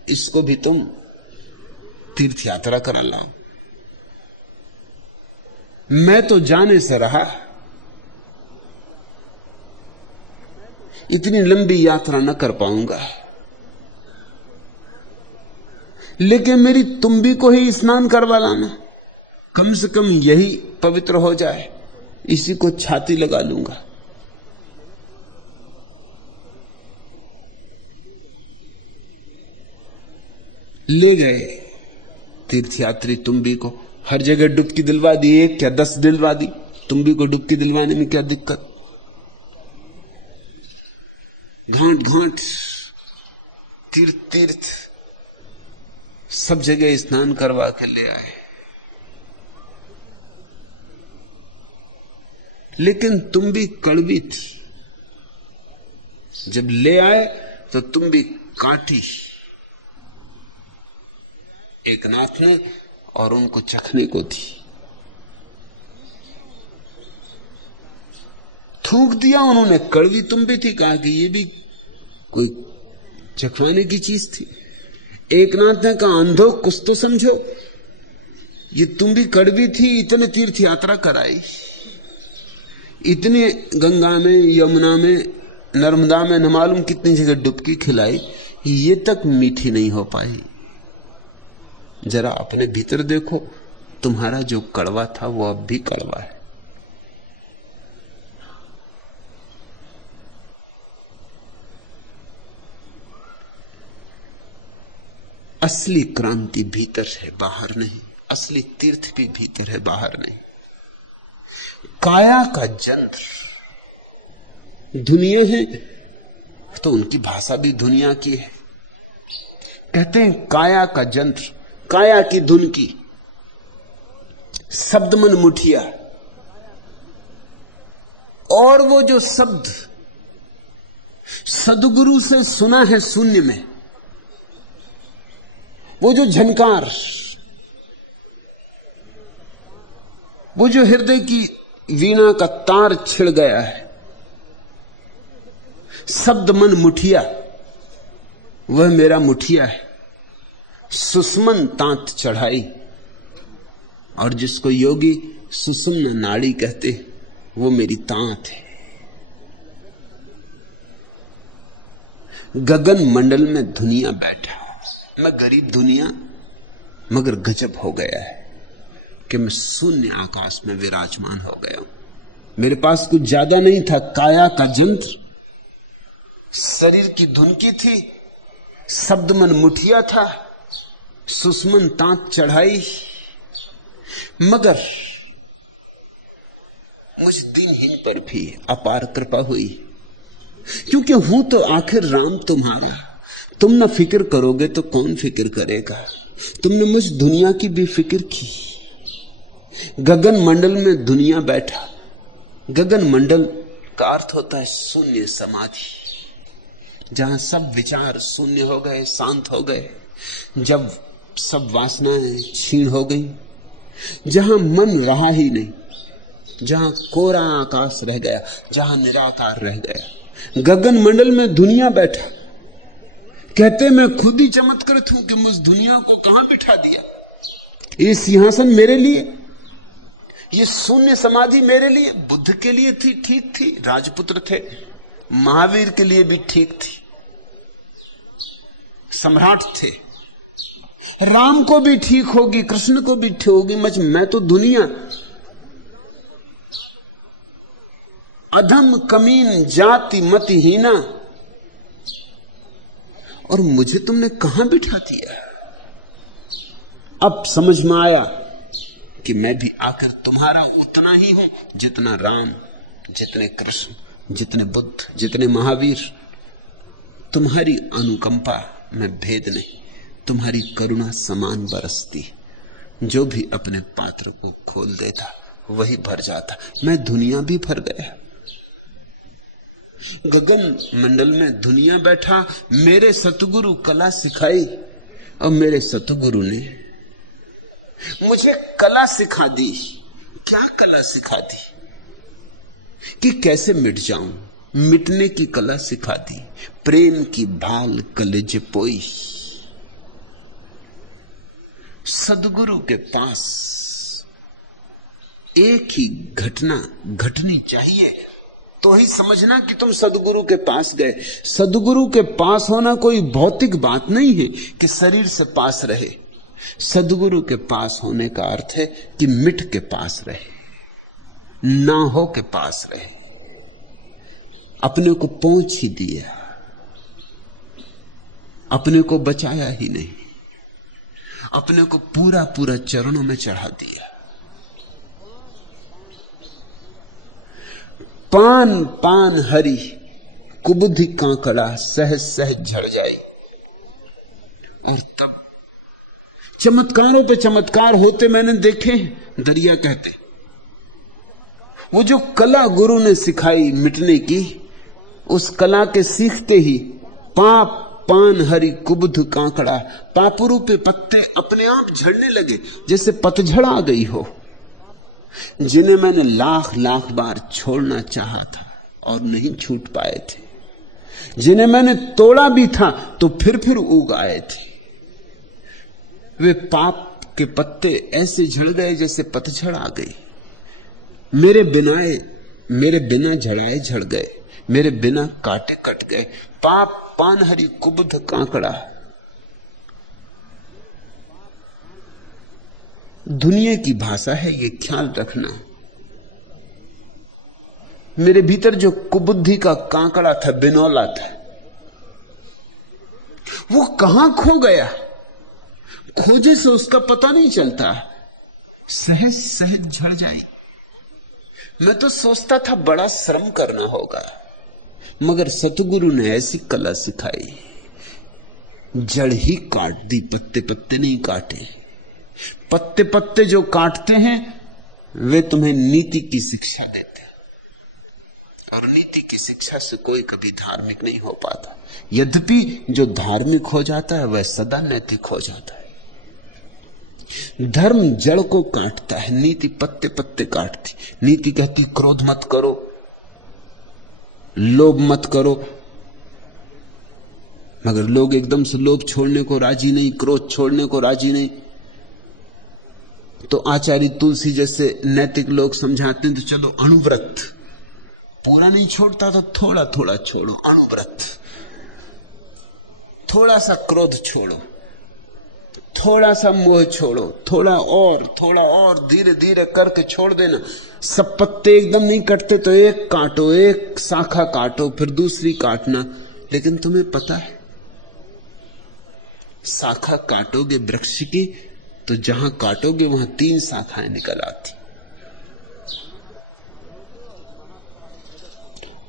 इसको भी तुम तीर्थ यात्रा करा लाओ। मैं तो जाने से रहा, इतनी लंबी यात्रा न कर पाऊंगा, लेकिन मेरी तुम्बी को ही स्नान करवा लाना, कम से कम यही पवित्र हो जाए। इसी को छाती लगा लूंगा। ले गए तीर्थयात्री तुम्बी को। हर जगह डुबकी दिलवा दी, एक क्या 10 दिलवा दी। तुम्बी को डुबकी दिलवाने में क्या दिक्कत। घाट घाट तीर्थ तीर्थ सब जगह स्नान करवा के ले आए। लेकिन तुम भी कड़वी थी। जब ले आए तो तुम भी काटी एकनाथ ने, और उनको चखने को थी। थूक दिया उन्होंने, कड़वी तुम भी थी। कहा कि ये भी कोई चखवाने की चीज थी। एकनाथ ने कहा अंधो कुछ तो समझो, ये तुम भी कड़वी थी। इतने तीर्थ यात्रा कराई, इतनी गंगा में, यमुना में, नर्मदा में, न मालूम कितनी जगह डुबकी खिलाई, ये तक मीठी नहीं हो पाई। जरा अपने भीतर देखो, तुम्हारा जो कड़वा था वो अब भी कड़वा है। असली क्रांति भीतर है, बाहर नहीं। असली तीर्थ भी भीतर है, बाहर नहीं। काया का जंत्र दुनिया है तो उनकी भाषा भी दुनिया की है। कहते हैं काया का जंत्र, काया की धुन की, शब्द मन मुठिया। और वो जो शब्द सदगुरु से सुना है शून्य में, वो जो झनकार, वो जो हृदय की वीणा का तार छिड़ गया है, शब्द मन मुठिया, वह मेरा मुठिया है। सुषमन तांत चढ़ाई, और जिसको योगी सुषुम्न नाड़ी कहते, वो मेरी तांत है। गगन मंडल में दुनिया बैठा, मैं गरीब दुनिया, मगर गजब हो गया है कि मैं शून्य आकाश में विराजमान हो गया हूं। मेरे पास कुछ ज्यादा नहीं था, काया का जंत्र, शरीर की धुन की थी, शब्द मन मुठिया था, सुषमन तांत चढ़ाई, मगर मुझ दीनहीन पर भी अपार कृपा हुई, क्योंकि हूं तो आखिर राम तुम्हारा। तुम न फिक्र करोगे तो कौन फिक्र करेगा। तुमने मुझ दुनिया की भी फिक्र की। गगन मंडल में दुनिया बैठा। गगन मंडल का अर्थ होता है शून्य समाधि, जहां सब विचार शून्य हो गए, शांत हो गए, जब सब वासनाएं क्षीण हो गई, जहां मन रहा ही नहीं, जहां कोरा आकाश रह गया, जहां निराकार रह गया। गगन मंडल में दुनिया बैठा। कहते मैं खुद ही चमत्कृत हूं कि मुझ दुनिया को कहां बिठा दिया। ये सिंहासन मेरे लिए, ये शून्य समाधि मेरे लिए, बुद्ध के लिए थी, ठीक थी, राजपुत्र थे, महावीर के लिए भी ठीक थी, सम्राट थे, राम को भी ठीक होगी, कृष्ण को भी ठीक होगी। मैं तो दुनिया, अधम कमीन जाति मतिहीना, और मुझे तुमने कहां बिठा दिया। अब समझ में आया कि मैं भी आखिर तुम्हारा उतना ही हूं जितना राम, जितने कृष्ण, जितने बुद्ध, जितने महावीर। तुम्हारी अनुकंपा में भेद नहीं, तुम्हारी करुणा समान बरसती। जो भी अपने पात्र को खोल देता वही भर जाता। मैं दुनिया भी भर गया। गगन मंडल में दुनिया बैठा, मेरे सतगुरु कला सिखाई, और मेरे सतगुरु ने मुझे कला सिखा दी। क्या कला सिखा दी? कि कैसे मिट जाऊं, मिटने की कला सिखा दी। प्रेम की भाल कलेज पोई। सदगुरु के पास एक ही घटना घटनी चाहिए तो ही समझना कि तुम सदगुरु के पास गए। सदगुरु के पास होना कोई भौतिक बात नहीं है कि शरीर से पास रहे। सदगुरु के पास होने का अर्थ है कि मिट के पास रहे, ना हो के पास रहे। अपने को पहुंच ही दिया, अपने को बचाया ही नहीं, अपने को पूरा पूरा चरणों में चढ़ा दिया। पान पान हरि कुबुद्धि कांकड़ा सहज सहज झड़ जाए। और तब चमत्कारों पे चमत्कार होते मैंने देखे। दरिया कहते वो जो कला गुरु ने सिखाई मिटने की, उस कला के सीखते ही पाप पान हरि कुबुद्ध कांकड़ा, पापुरू पे पत्ते अपने आप झड़ने लगे, जैसे पतझड़ आ गई हो। जिन्हें मैंने लाख लाख बार छोड़ना चाहा था और नहीं छूट पाए थे, जिन्हें मैंने तोड़ा भी था तो फिर उग आए थे, वे पाप के पत्ते ऐसे झड़ गए जैसे पतझड़ आ गई। मेरे बिना झड़ाए झड़ गए, मेरे बिना काटे कट गए। पाप पान हरि कुबुद्ध कांकड़ा। दुनिया की भाषा है, ये ख्याल रखना। मेरे भीतर जो कुबुद्धि का कांकड़ा था, बिनौला था, वो कहां खो गया? खोजे से उसका पता नहीं चलता, सहज सहज झड़ जाए। मैं तो सोचता था बड़ा श्रम करना होगा, मगर सतगुरु ने ऐसी कला सिखाई, जड़ ही काट दी, पत्ते पत्ते नहीं काटे। पत्ते पत्ते जो काटते हैं वे तुम्हें नीति की शिक्षा देते हैं, और नीति की शिक्षा से कोई कभी धार्मिक नहीं हो पाता। यद्यपि जो धार्मिक हो जाता है वह सदा नैतिक हो जाता है। धर्म जड़ को काटता है, नीति पत्ते पत्ते काटती। नीति कहती क्रोध मत करो, लोभ मत करो, मगर लोग एकदम से लोभ छोड़ने को राजी नहीं, क्रोध छोड़ने को राजी नहीं। तो आचार्य तुलसी जैसे नैतिक लोग समझाते हैं तो चलो अणुव्रत, पूरा नहीं छोड़ता तो थोड़ा थोड़ा छोड़ो, अणुव्रत, थोड़ा सा क्रोध छोड़ो, थोड़ा सा मोह छोड़ो, थोड़ा और धीरे धीरे करके छोड़ देना। सब पत्ते एकदम नहीं कटते तो एक काटो, एक शाखा काटो, फिर दूसरी काटना। लेकिन तुम्हें पता है शाखा काटोगे वृक्ष की तो जहां काटोगे वहां 3 शाखाएं निकल आती।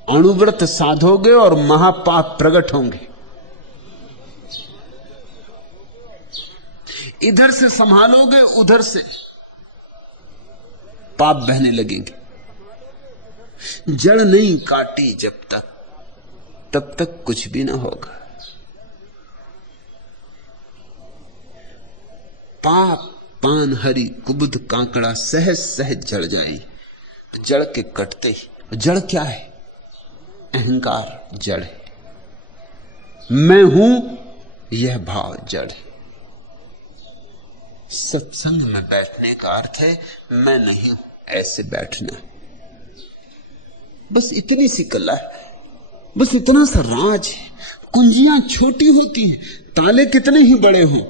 अणुव्रत साधोगे और महापाप प्रकट होंगे। इधर से संभालोगे, उधर से पाप बहने लगेंगे। जड़ नहीं काटी जब तक, तब तक कुछ भी ना होगा। पाप पान हरी कुबुद कांकड़ा सहज सहज जड़ जाए। जड़ के कटते ही, जड़ क्या है? अहंकार जड़ है। मैं हूं यह भाव जड़ है। सत्संग में बैठने का अर्थ है मैं नहीं हूं ऐसे बैठना। बस इतनी सी कला है, बस इतना सा राज है। कुंजियां छोटी होती हैं, ताले कितने ही बड़े हों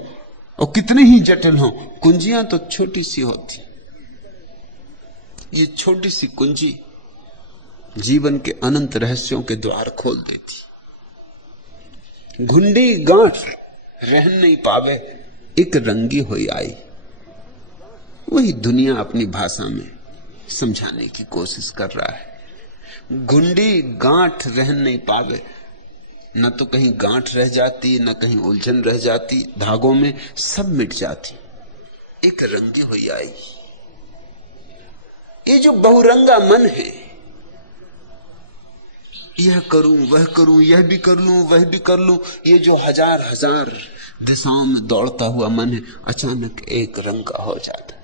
और कितने ही जटिल हों, कुंजियां तो छोटी सी होती। ये छोटी सी कुंजी जीवन के अनंत रहस्यों के द्वार खोल देती। घुंडी गांठ रहन नहीं पावे, एक रंगी हुई आई। वही दुनिया अपनी भाषा में समझाने की कोशिश कर रहा है। घुंडी गांठ रहन नहीं पावे, न तो कहीं गांठ रह जाती, न कहीं उलझन रह जाती, धागों में सब मिट जाती। एक रंगी हुई आई। ये जो बहुरंगा मन है, यह करूं वह करूं, यह भी कर लूं वह भी कर लूं, ये जो हजार हजार दिशाओं में दौड़ता हुआ मन है, अचानक एक रंग का हो जाता है।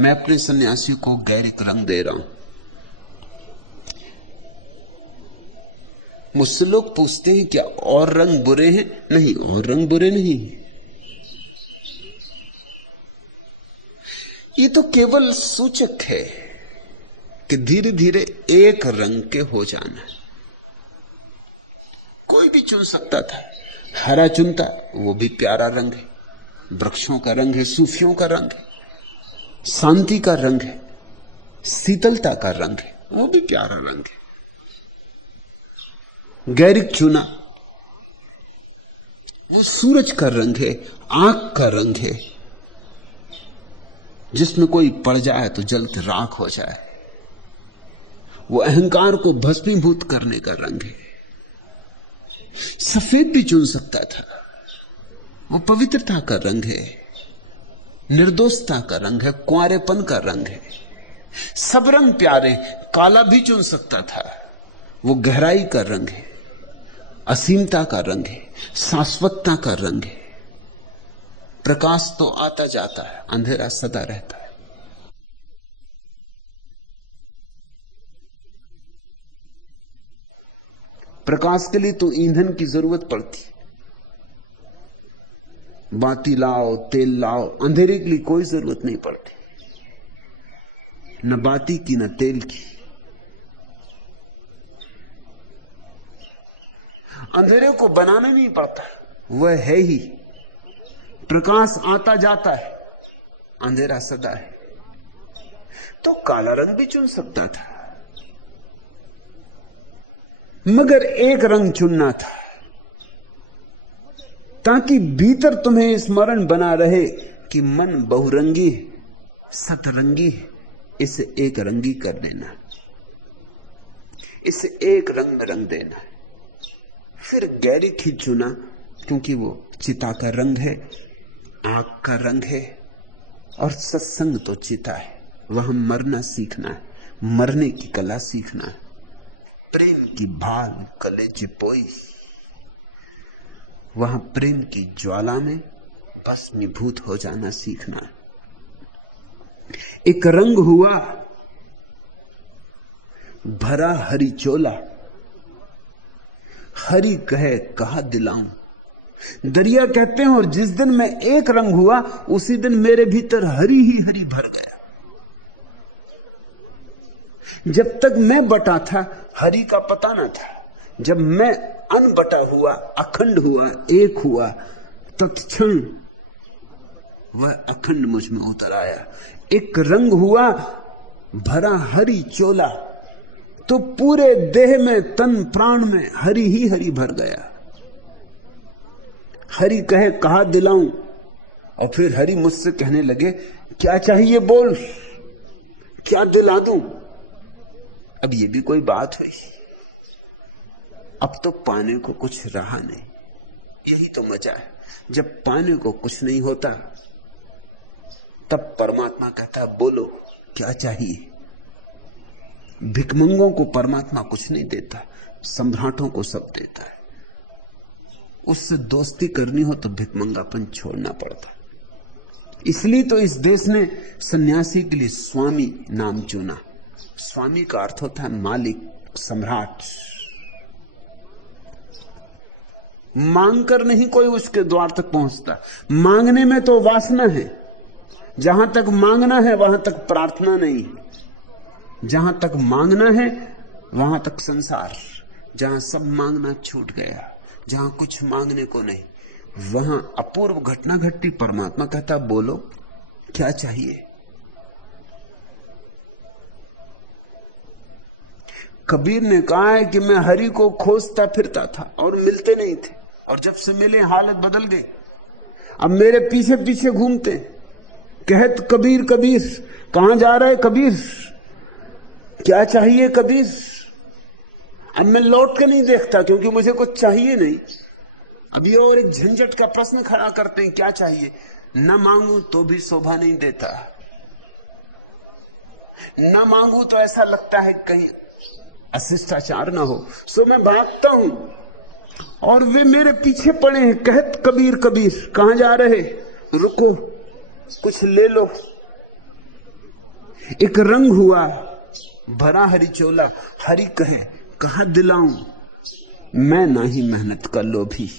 मैं अपने सन्यासी को गैरिक रंग दे रहा हूं। मुझसे लोग पूछते हैं क्या और रंग बुरे हैं? नहीं, और रंग बुरे नहीं। ये तो केवल सूचक है कि धीरे धीरे एक रंग के हो जाना। कोई भी चुन सकता था, हरा चुनता, वो भी प्यारा रंग है। वृक्षों का रंग है, सूफियों का रंग है, शांति का रंग है, शीतलता का रंग है, वो भी प्यारा रंग है। गैरिक चुना, वो सूरज का रंग है, आंख का रंग है, जिसमें कोई पड़ जाए तो जल के राख हो जाए। वो अहंकार को भस्मीभूत करने का रंग है। सफेद भी चुन सकता था, वो पवित्रता का रंग है, निर्दोषता का रंग है, कुंवारेपन का रंग है। सब रंग प्यारे। काला भी चुन सकता था, वो गहराई का रंग है, असीमता का रंग है, शाश्वतता का रंग है। प्रकाश तो आता जाता है, अंधेरा सदा रहता है। प्रकाश के लिए तो ईंधन की जरूरत पड़ती। बाती लाओ, तेल लाओ। अंधेरे के लिए कोई जरूरत नहीं पड़ती, न बाती की न तेल की। अंधेरे को बनाना नहीं पड़ता, वह है ही। प्रकाश आता जाता है, अंधेरा सदा है। तो काला रंग भी चुन सकता था, मगर एक रंग चुनना था ताकि भीतर तुम्हें स्मरण बना रहे कि मन बहुरंगी है, सतरंगी है, इसे एक रंगी कर देना। इसे एक रंग में रंग देना है। फिर गहरी थी चुना, क्योंकि वो चिता का रंग है, आग का रंग है, और सत्संग तो चिता है। वहां मरना सीखना है, मरने की कला सीखना है। प्रेम की भाल कलेजे पोई, वहां प्रेम की ज्वाला में भस्मीभूत हो जाना सीखना है। एक रंग हुआ भरा हरी चोला, हरी कहे कहा दिलाऊं। दरिया कहते हैं और जिस दिन मैं एक रंग हुआ उसी दिन मेरे भीतर हरी ही हरी भर गया। जब तक मैं बटा था हरी का पता न था, जब मैं अनबटा हुआ, अखंड हुआ, एक हुआ, तत्क्षण वह अखंड मुझ में उतर आया। एक रंग हुआ भरा हरी चोला, तो पूरे देह में, तन प्राण में हरी ही हरी भर गया। हरि कहे कहा दिलाऊं, और फिर हरि मुझसे कहने लगे क्या चाहिए बोल, क्या दिला दूं। अब ये भी कोई बात हुई। अब तो पाने को कुछ रहा नहीं। यही तो मजा है, जब पाने को कुछ नहीं होता तब परमात्मा कहता बोलो क्या चाहिए। भिखमंगों को परमात्मा कुछ नहीं देता, सम्राटों को सब देता है। उससे दोस्ती करनी हो तो भिखमंगापन छोड़ना पड़ता। इसलिए तो इस देश ने सन्यासी के लिए स्वामी नाम चुना। स्वामी का अर्थ होता है मालिक, सम्राट। मांगकर नहीं कोई उसके द्वार तक पहुंचता। मांगने में तो वासना है, जहां तक मांगना है वहां तक प्रार्थना नहीं। जहां तक मांगना है वहां तक संसार। जहां सब मांगना छूट गया, जहां कुछ मांगने को नहीं, वहां अपूर्व घटना घटती। परमात्मा कहता बोलो क्या चाहिए। कबीर ने कहा है कि मैं हरि को खोजता फिरता था और मिलते नहीं थे, और जब से मिले हालत बदल गई। अब मेरे पीछे पीछे घूमते, कहत कबीर कबीर, कहां जा रहे कबीर, क्या चाहिए कबीर। अब मैं लौट के नहीं देखता क्योंकि मुझे कुछ चाहिए नहीं। अब ये और एक झंझट का प्रश्न खड़ा करते हैं क्या चाहिए। न मांगू तो भी शोभा नहीं देता, न मांगू तो ऐसा लगता है कहीं अशिष्टाचार ना हो। सो मैं भागता हूं और वे मेरे पीछे पड़े हैं। कहत कबीर कबीर, कहां जा रहे, रुको कुछ ले लो। एक रंग हुआ भरा हरी चोला, हरि कहे कहा दिलाऊं, मैं ना ही मेहनत कर लोभी।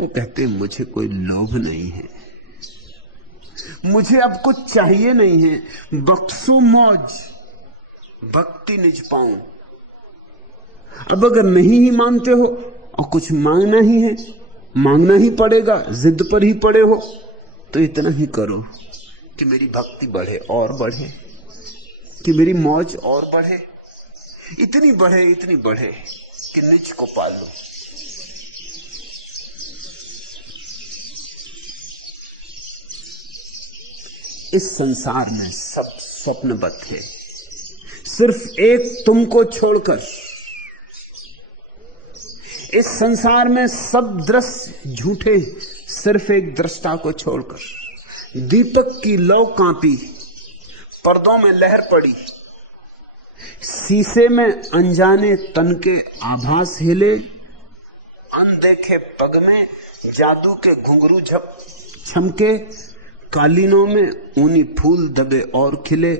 वो कहते मुझे कोई लोभ नहीं है, मुझे अब कुछ चाहिए नहीं है। बख्शो मौज भक्ति निज पाऊं। अब अगर नहीं ही मानते हो और कुछ मांगना ही है, मांगना ही पड़ेगा, जिद पर ही पड़े हो, तो इतना ही करो कि मेरी भक्ति बढ़े और बढ़े, कि मेरी मौज और बढ़े, इतनी बढ़े कि निज को पालो। इस संसार में सब स्वप्नबद्ध है, सिर्फ एक तुमको छोड़कर। इस संसार में सब दृश्य झूठे, सिर्फ एक दृष्टा को छोड़कर। दीपक की लौ कांपी, पर्दों में लहर पड़ी, शीशे में अनजाने तन के आभास हिले, अनदेखे पग में जादू के घुंघरू झप छमके, कालीनों में ऊनी फूल दबे और खिले,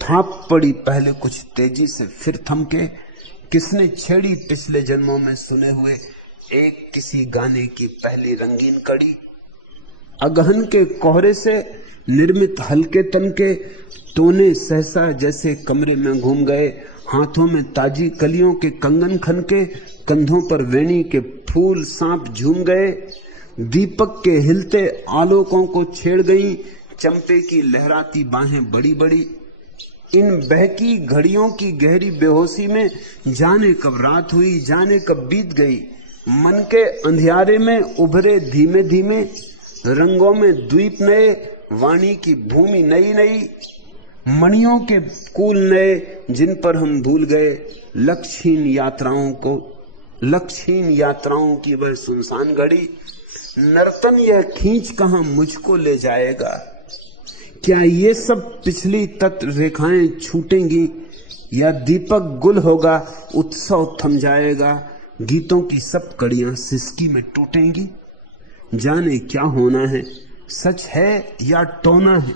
थाप पड़ी पहले कुछ तेजी से फिर थमके। किसने छेड़ी पिछले जन्मों में सुने हुए एक किसी गाने की पहली रंगीन कड़ी, अगहन के कोहरे से निर्मित हल्के तन के तोने सहसा जैसे कमरे में घूम गए, हाथों में ताजी कलियों के कंगन खनके, कंधों पर वेणी के फूल सांप झूम गए, दीपक के हिलते आलोकों को छेड़ गई, चंपे की लहराती बाहें बड़ी बड़ी। इन बहकी घड़ियों की गहरी बेहोशी में जाने कब रात हुई, जाने कब बीत गई। मन के अंधियारे में उभरे धीमे धीमे, रंगों में द्वीप नए, वाणी की भूमि नई नई। मणियों के कुल नए जिन पर हम भूल गए, लक्ष्यहीन यात्राओं की वह सुनसान घड़ी। नर्तन यह खींच कहां मुझको ले जाएगा? क्या ये सब पिछली तट रेखाएं छूटेंगी, या दीपक गुल होगा, उत्सव थम जाएगा, गीतों की सब कड़ियां सिसकी में टूटेंगी? जाने क्या होना है, सच है या टोना है,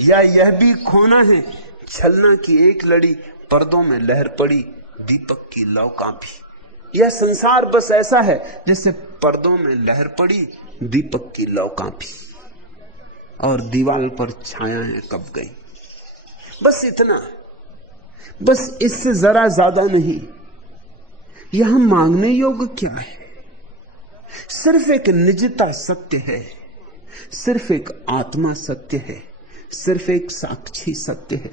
या यह भी खोना है? छलना की एक लड़ी, पर्दों में लहर पड़ी, दीपक की लौ कांपी। यह संसार बस ऐसा है जैसे पर्दों में लहर पड़ी, दीपक की लौ कांपी, और दीवार पर छायाएं कब गई। बस इतना, बस इससे जरा ज्यादा नहीं। यहां मांगने योग्य क्या है? सिर्फ एक निजता सत्य है, सिर्फ एक आत्मा सत्य है, सिर्फ एक साक्षी सत्य है।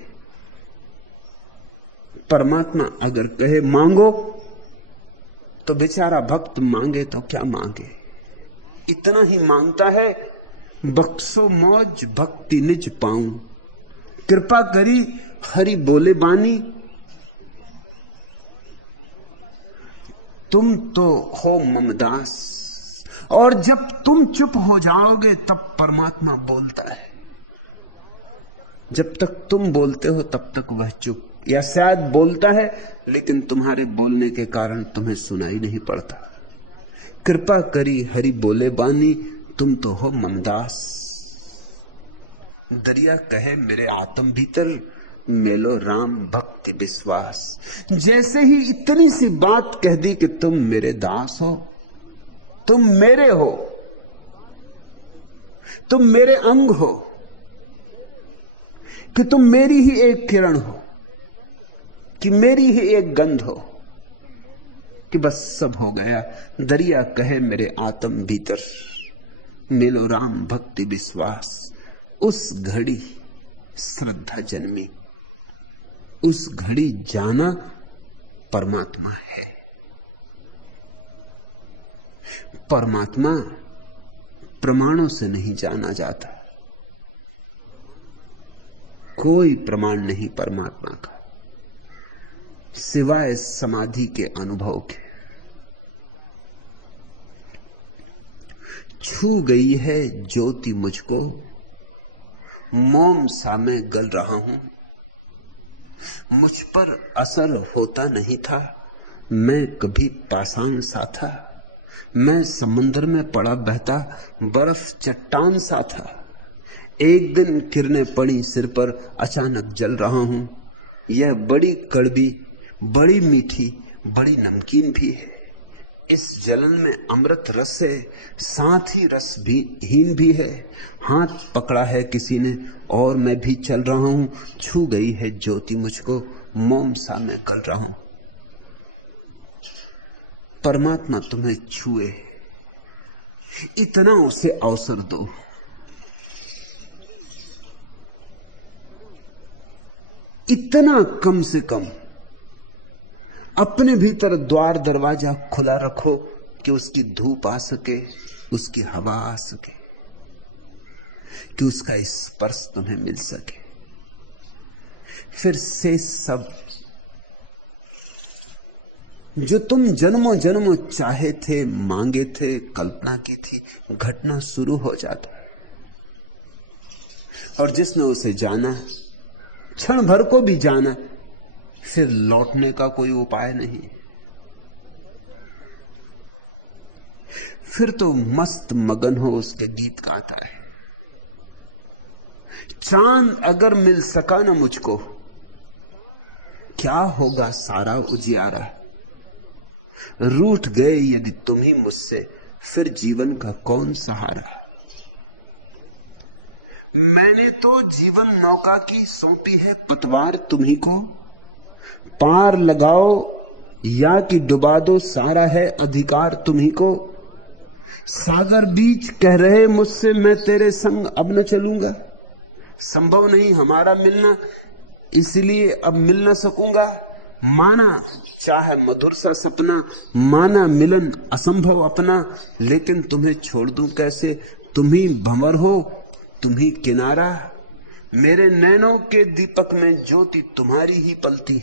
परमात्मा अगर कहे मांगो, तो बेचारा भक्त मांगे तो क्या मांगे, इतना ही मांगता है, बख्शो मौज भक्ति निज पाऊं, कृपा करी हरि बोले बानी, तुम तो हो ममदास। और जब तुम चुप हो जाओगे तब परमात्मा बोलता है। जब तक तुम बोलते हो तब तक वह चुप, या शायद बोलता है लेकिन तुम्हारे बोलने के कारण तुम्हें सुनाई नहीं पड़ता। कृपा करी हरि बोले बानी, तुम तो हो ममदास। दरिया कहे मेरे आत्म भीतर, मेलो राम भक्ति विश्वास। जैसे ही इतनी सी बात कह दी कि तुम मेरे दास हो, तुम मेरे हो, तुम मेरे अंग हो, कि तुम मेरी ही एक किरण हो, कि मेरी ही एक गंध हो, कि बस सब हो गया। दरिया कहे मेरे आत्म भीतर, मिलो राम भक्ति विश्वास। उस घड़ी श्रद्धा जन्मी, उस घड़ी जाना परमात्मा है। परमात्मा प्रमाणों से नहीं जाना जाता, कोई प्रमाण नहीं परमात्मा का सिवाय समाधि के अनुभव के। छू गई है ज्योति मुझको, मोम सा मैं गल रहा हूं, मुझ पर असर होता नहीं था, मैं कभी पाषाण सा था, मैं समुद्र में पड़ा बहता बर्फ चट्टान सा था। एक दिन किरणें पड़ी सिर पर, अचानक जल रहा हूं। यह बड़ी कड़वी, बड़ी मीठी, बड़ी नमकीन भी है। इस जलन में अमृत रस है, साथ ही रस भी हीन भी है। हाथ पकड़ा है किसी ने और मैं भी चल रहा हूं। छू गई है ज्योति मुझको, मोम सा मैं गल रहा हूं। परमात्मा तुम्हें छुए, इतना उसे अवसर दो। इतना कम से कम अपने भीतर द्वार दरवाजा खुला रखो कि उसकी धूप आ सके, उसकी हवा आ सके, कि उसका स्पर्श तुम्हें मिल सके। फिर से सब जो तुम जन्मों जन्मों चाहे थे, मांगे थे, कल्पना की थी, घटना शुरू हो जाता। और जिसने उसे जाना, क्षण भर को भी जाना, फिर लौटने का कोई उपाय नहीं। फिर तो मस्त मगन हो उसके गीत गाता है। चांद अगर मिल सका ना मुझको, क्या होगा सारा उजियारा। रूठ गए यदि तुम ही मुझसे, फिर जीवन का कौन सहारा। मैंने तो जीवन नौका की सौंपी है पतवार तुम्ही को, पार लगाओ या कि डुबा दो, सारा है अधिकार तुम्ही को। सागर बीच कह रहे मुझसे, मैं तेरे संग अब न चलूंगा। संभव नहीं हमारा मिलना, इसलिए अब मिल न सकूंगा। माना चाहे मधुर सा सपना, माना मिलन असंभव अपना, लेकिन तुम्हें छोड़ दूं कैसे। तुम ही भंवर हो, तुम ही किनारा, मेरे नैनों के दीपक में ज्योति तुम्हारी ही पलती,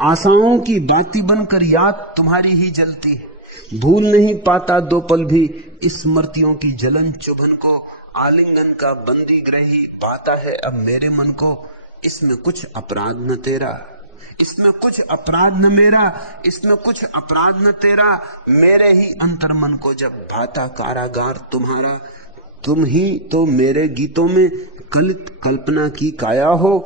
आशाओं की बाती बनकर याद तुम्हारी ही जलती। भूल नहीं पाता दो पल भी स्मृतियों की जलन चुभन को, आलिंगन का बंदी ग्रही बाता है अब मेरे मन को। इसमें कुछ अपराध न तेरा, इसमें कुछ अपराध न मेरा, इसमें कुछ अपराध न तेरा, मेरे ही अंतर मन को जब भाता कारागार तुम्हारा। तुम ही तो मेरे गीतों में कलित कल्पना की काया हो,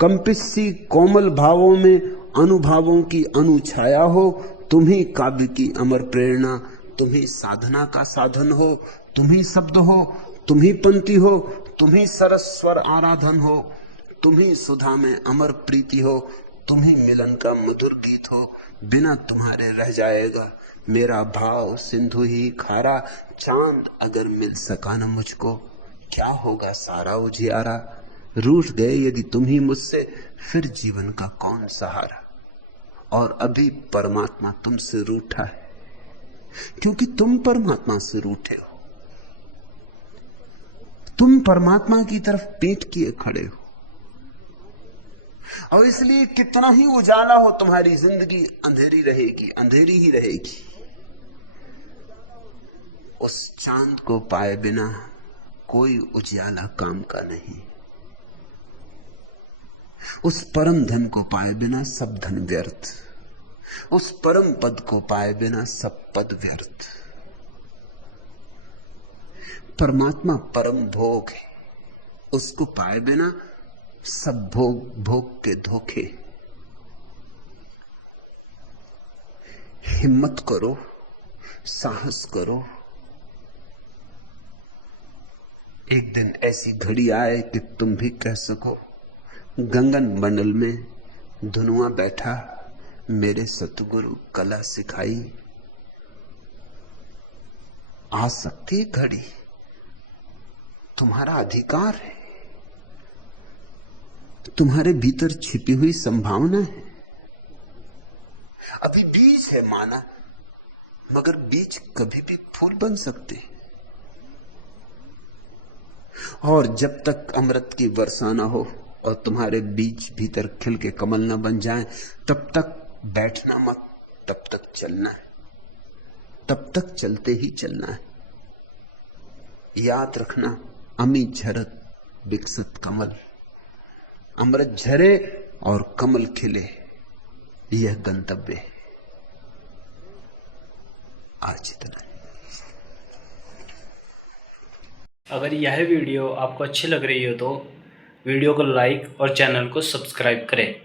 कंपित सी कोमल भावों में अनुभावों की अनुछाया हो। तुम ही काव्य की अमर प्रेरणा, तुम ही साधना का साधन हो, तुम ही शब्द हो, तुम ही पंक्ति हो, तुम ही सरस्वर आराधन हो, तुम ही सुधा में अमर प्रीति हो, तुम ही मिलन का मधुर गीत हो। बिना तुम्हारे रह जाएगा मेरा भाव सिंधु ही खारा, चांद अगर मिल सका न मुझको क्या होगा सारा उजियारा। रूठ गए यदि तुम ही मुझसे फिर जीवन का कौन सहारा। और अभी परमात्मा तुमसे रूठा है क्योंकि तुम परमात्मा से रूठे हो, तुम परमात्मा की तरफ पीठ किए खड़े हो। और इसलिए कितना ही उजाला हो तुम्हारी जिंदगी अंधेरी रहेगी, अंधेरी ही रहेगी। उस चांद को पाए बिना कोई उजाला काम का नहीं, उस परम धन को पाए बिना सब धन व्यर्थ, उस परम पद को पाए बिना सब पद व्यर्थ। परमात्मा परम भोग है, उसको पाए बिना सब भोग भोग के धोखे। हिम्मत करो, साहस करो, एक दिन ऐसी घड़ी आए कि तुम भी कह सको गंगन मंडल में धुनुआ बैठा मेरे सतगुरु कला सिखाई। आ सकती घड़ी, तुम्हारा अधिकार है, तुम्हारे भीतर छिपी हुई संभावना है। अभी बीज है माना, मगर बीज कभी भी फूल बन सकते हैं। और जब तक अमृत की वर्षा न हो और तुम्हारे बीज भीतर खिल के कमल न बन जाएं, तब तक बैठना मत, तब तक चलना है, तब तक चलते ही चलना है। याद रखना, अमी झरत विकसत कमल, अमृत झरे और कमल खिले, यह गंतव्य है। आज इतना। अगर यह वीडियो आपको अच्छी लग रही हो तो वीडियो को लाइक और चैनल को सब्सक्राइब करें।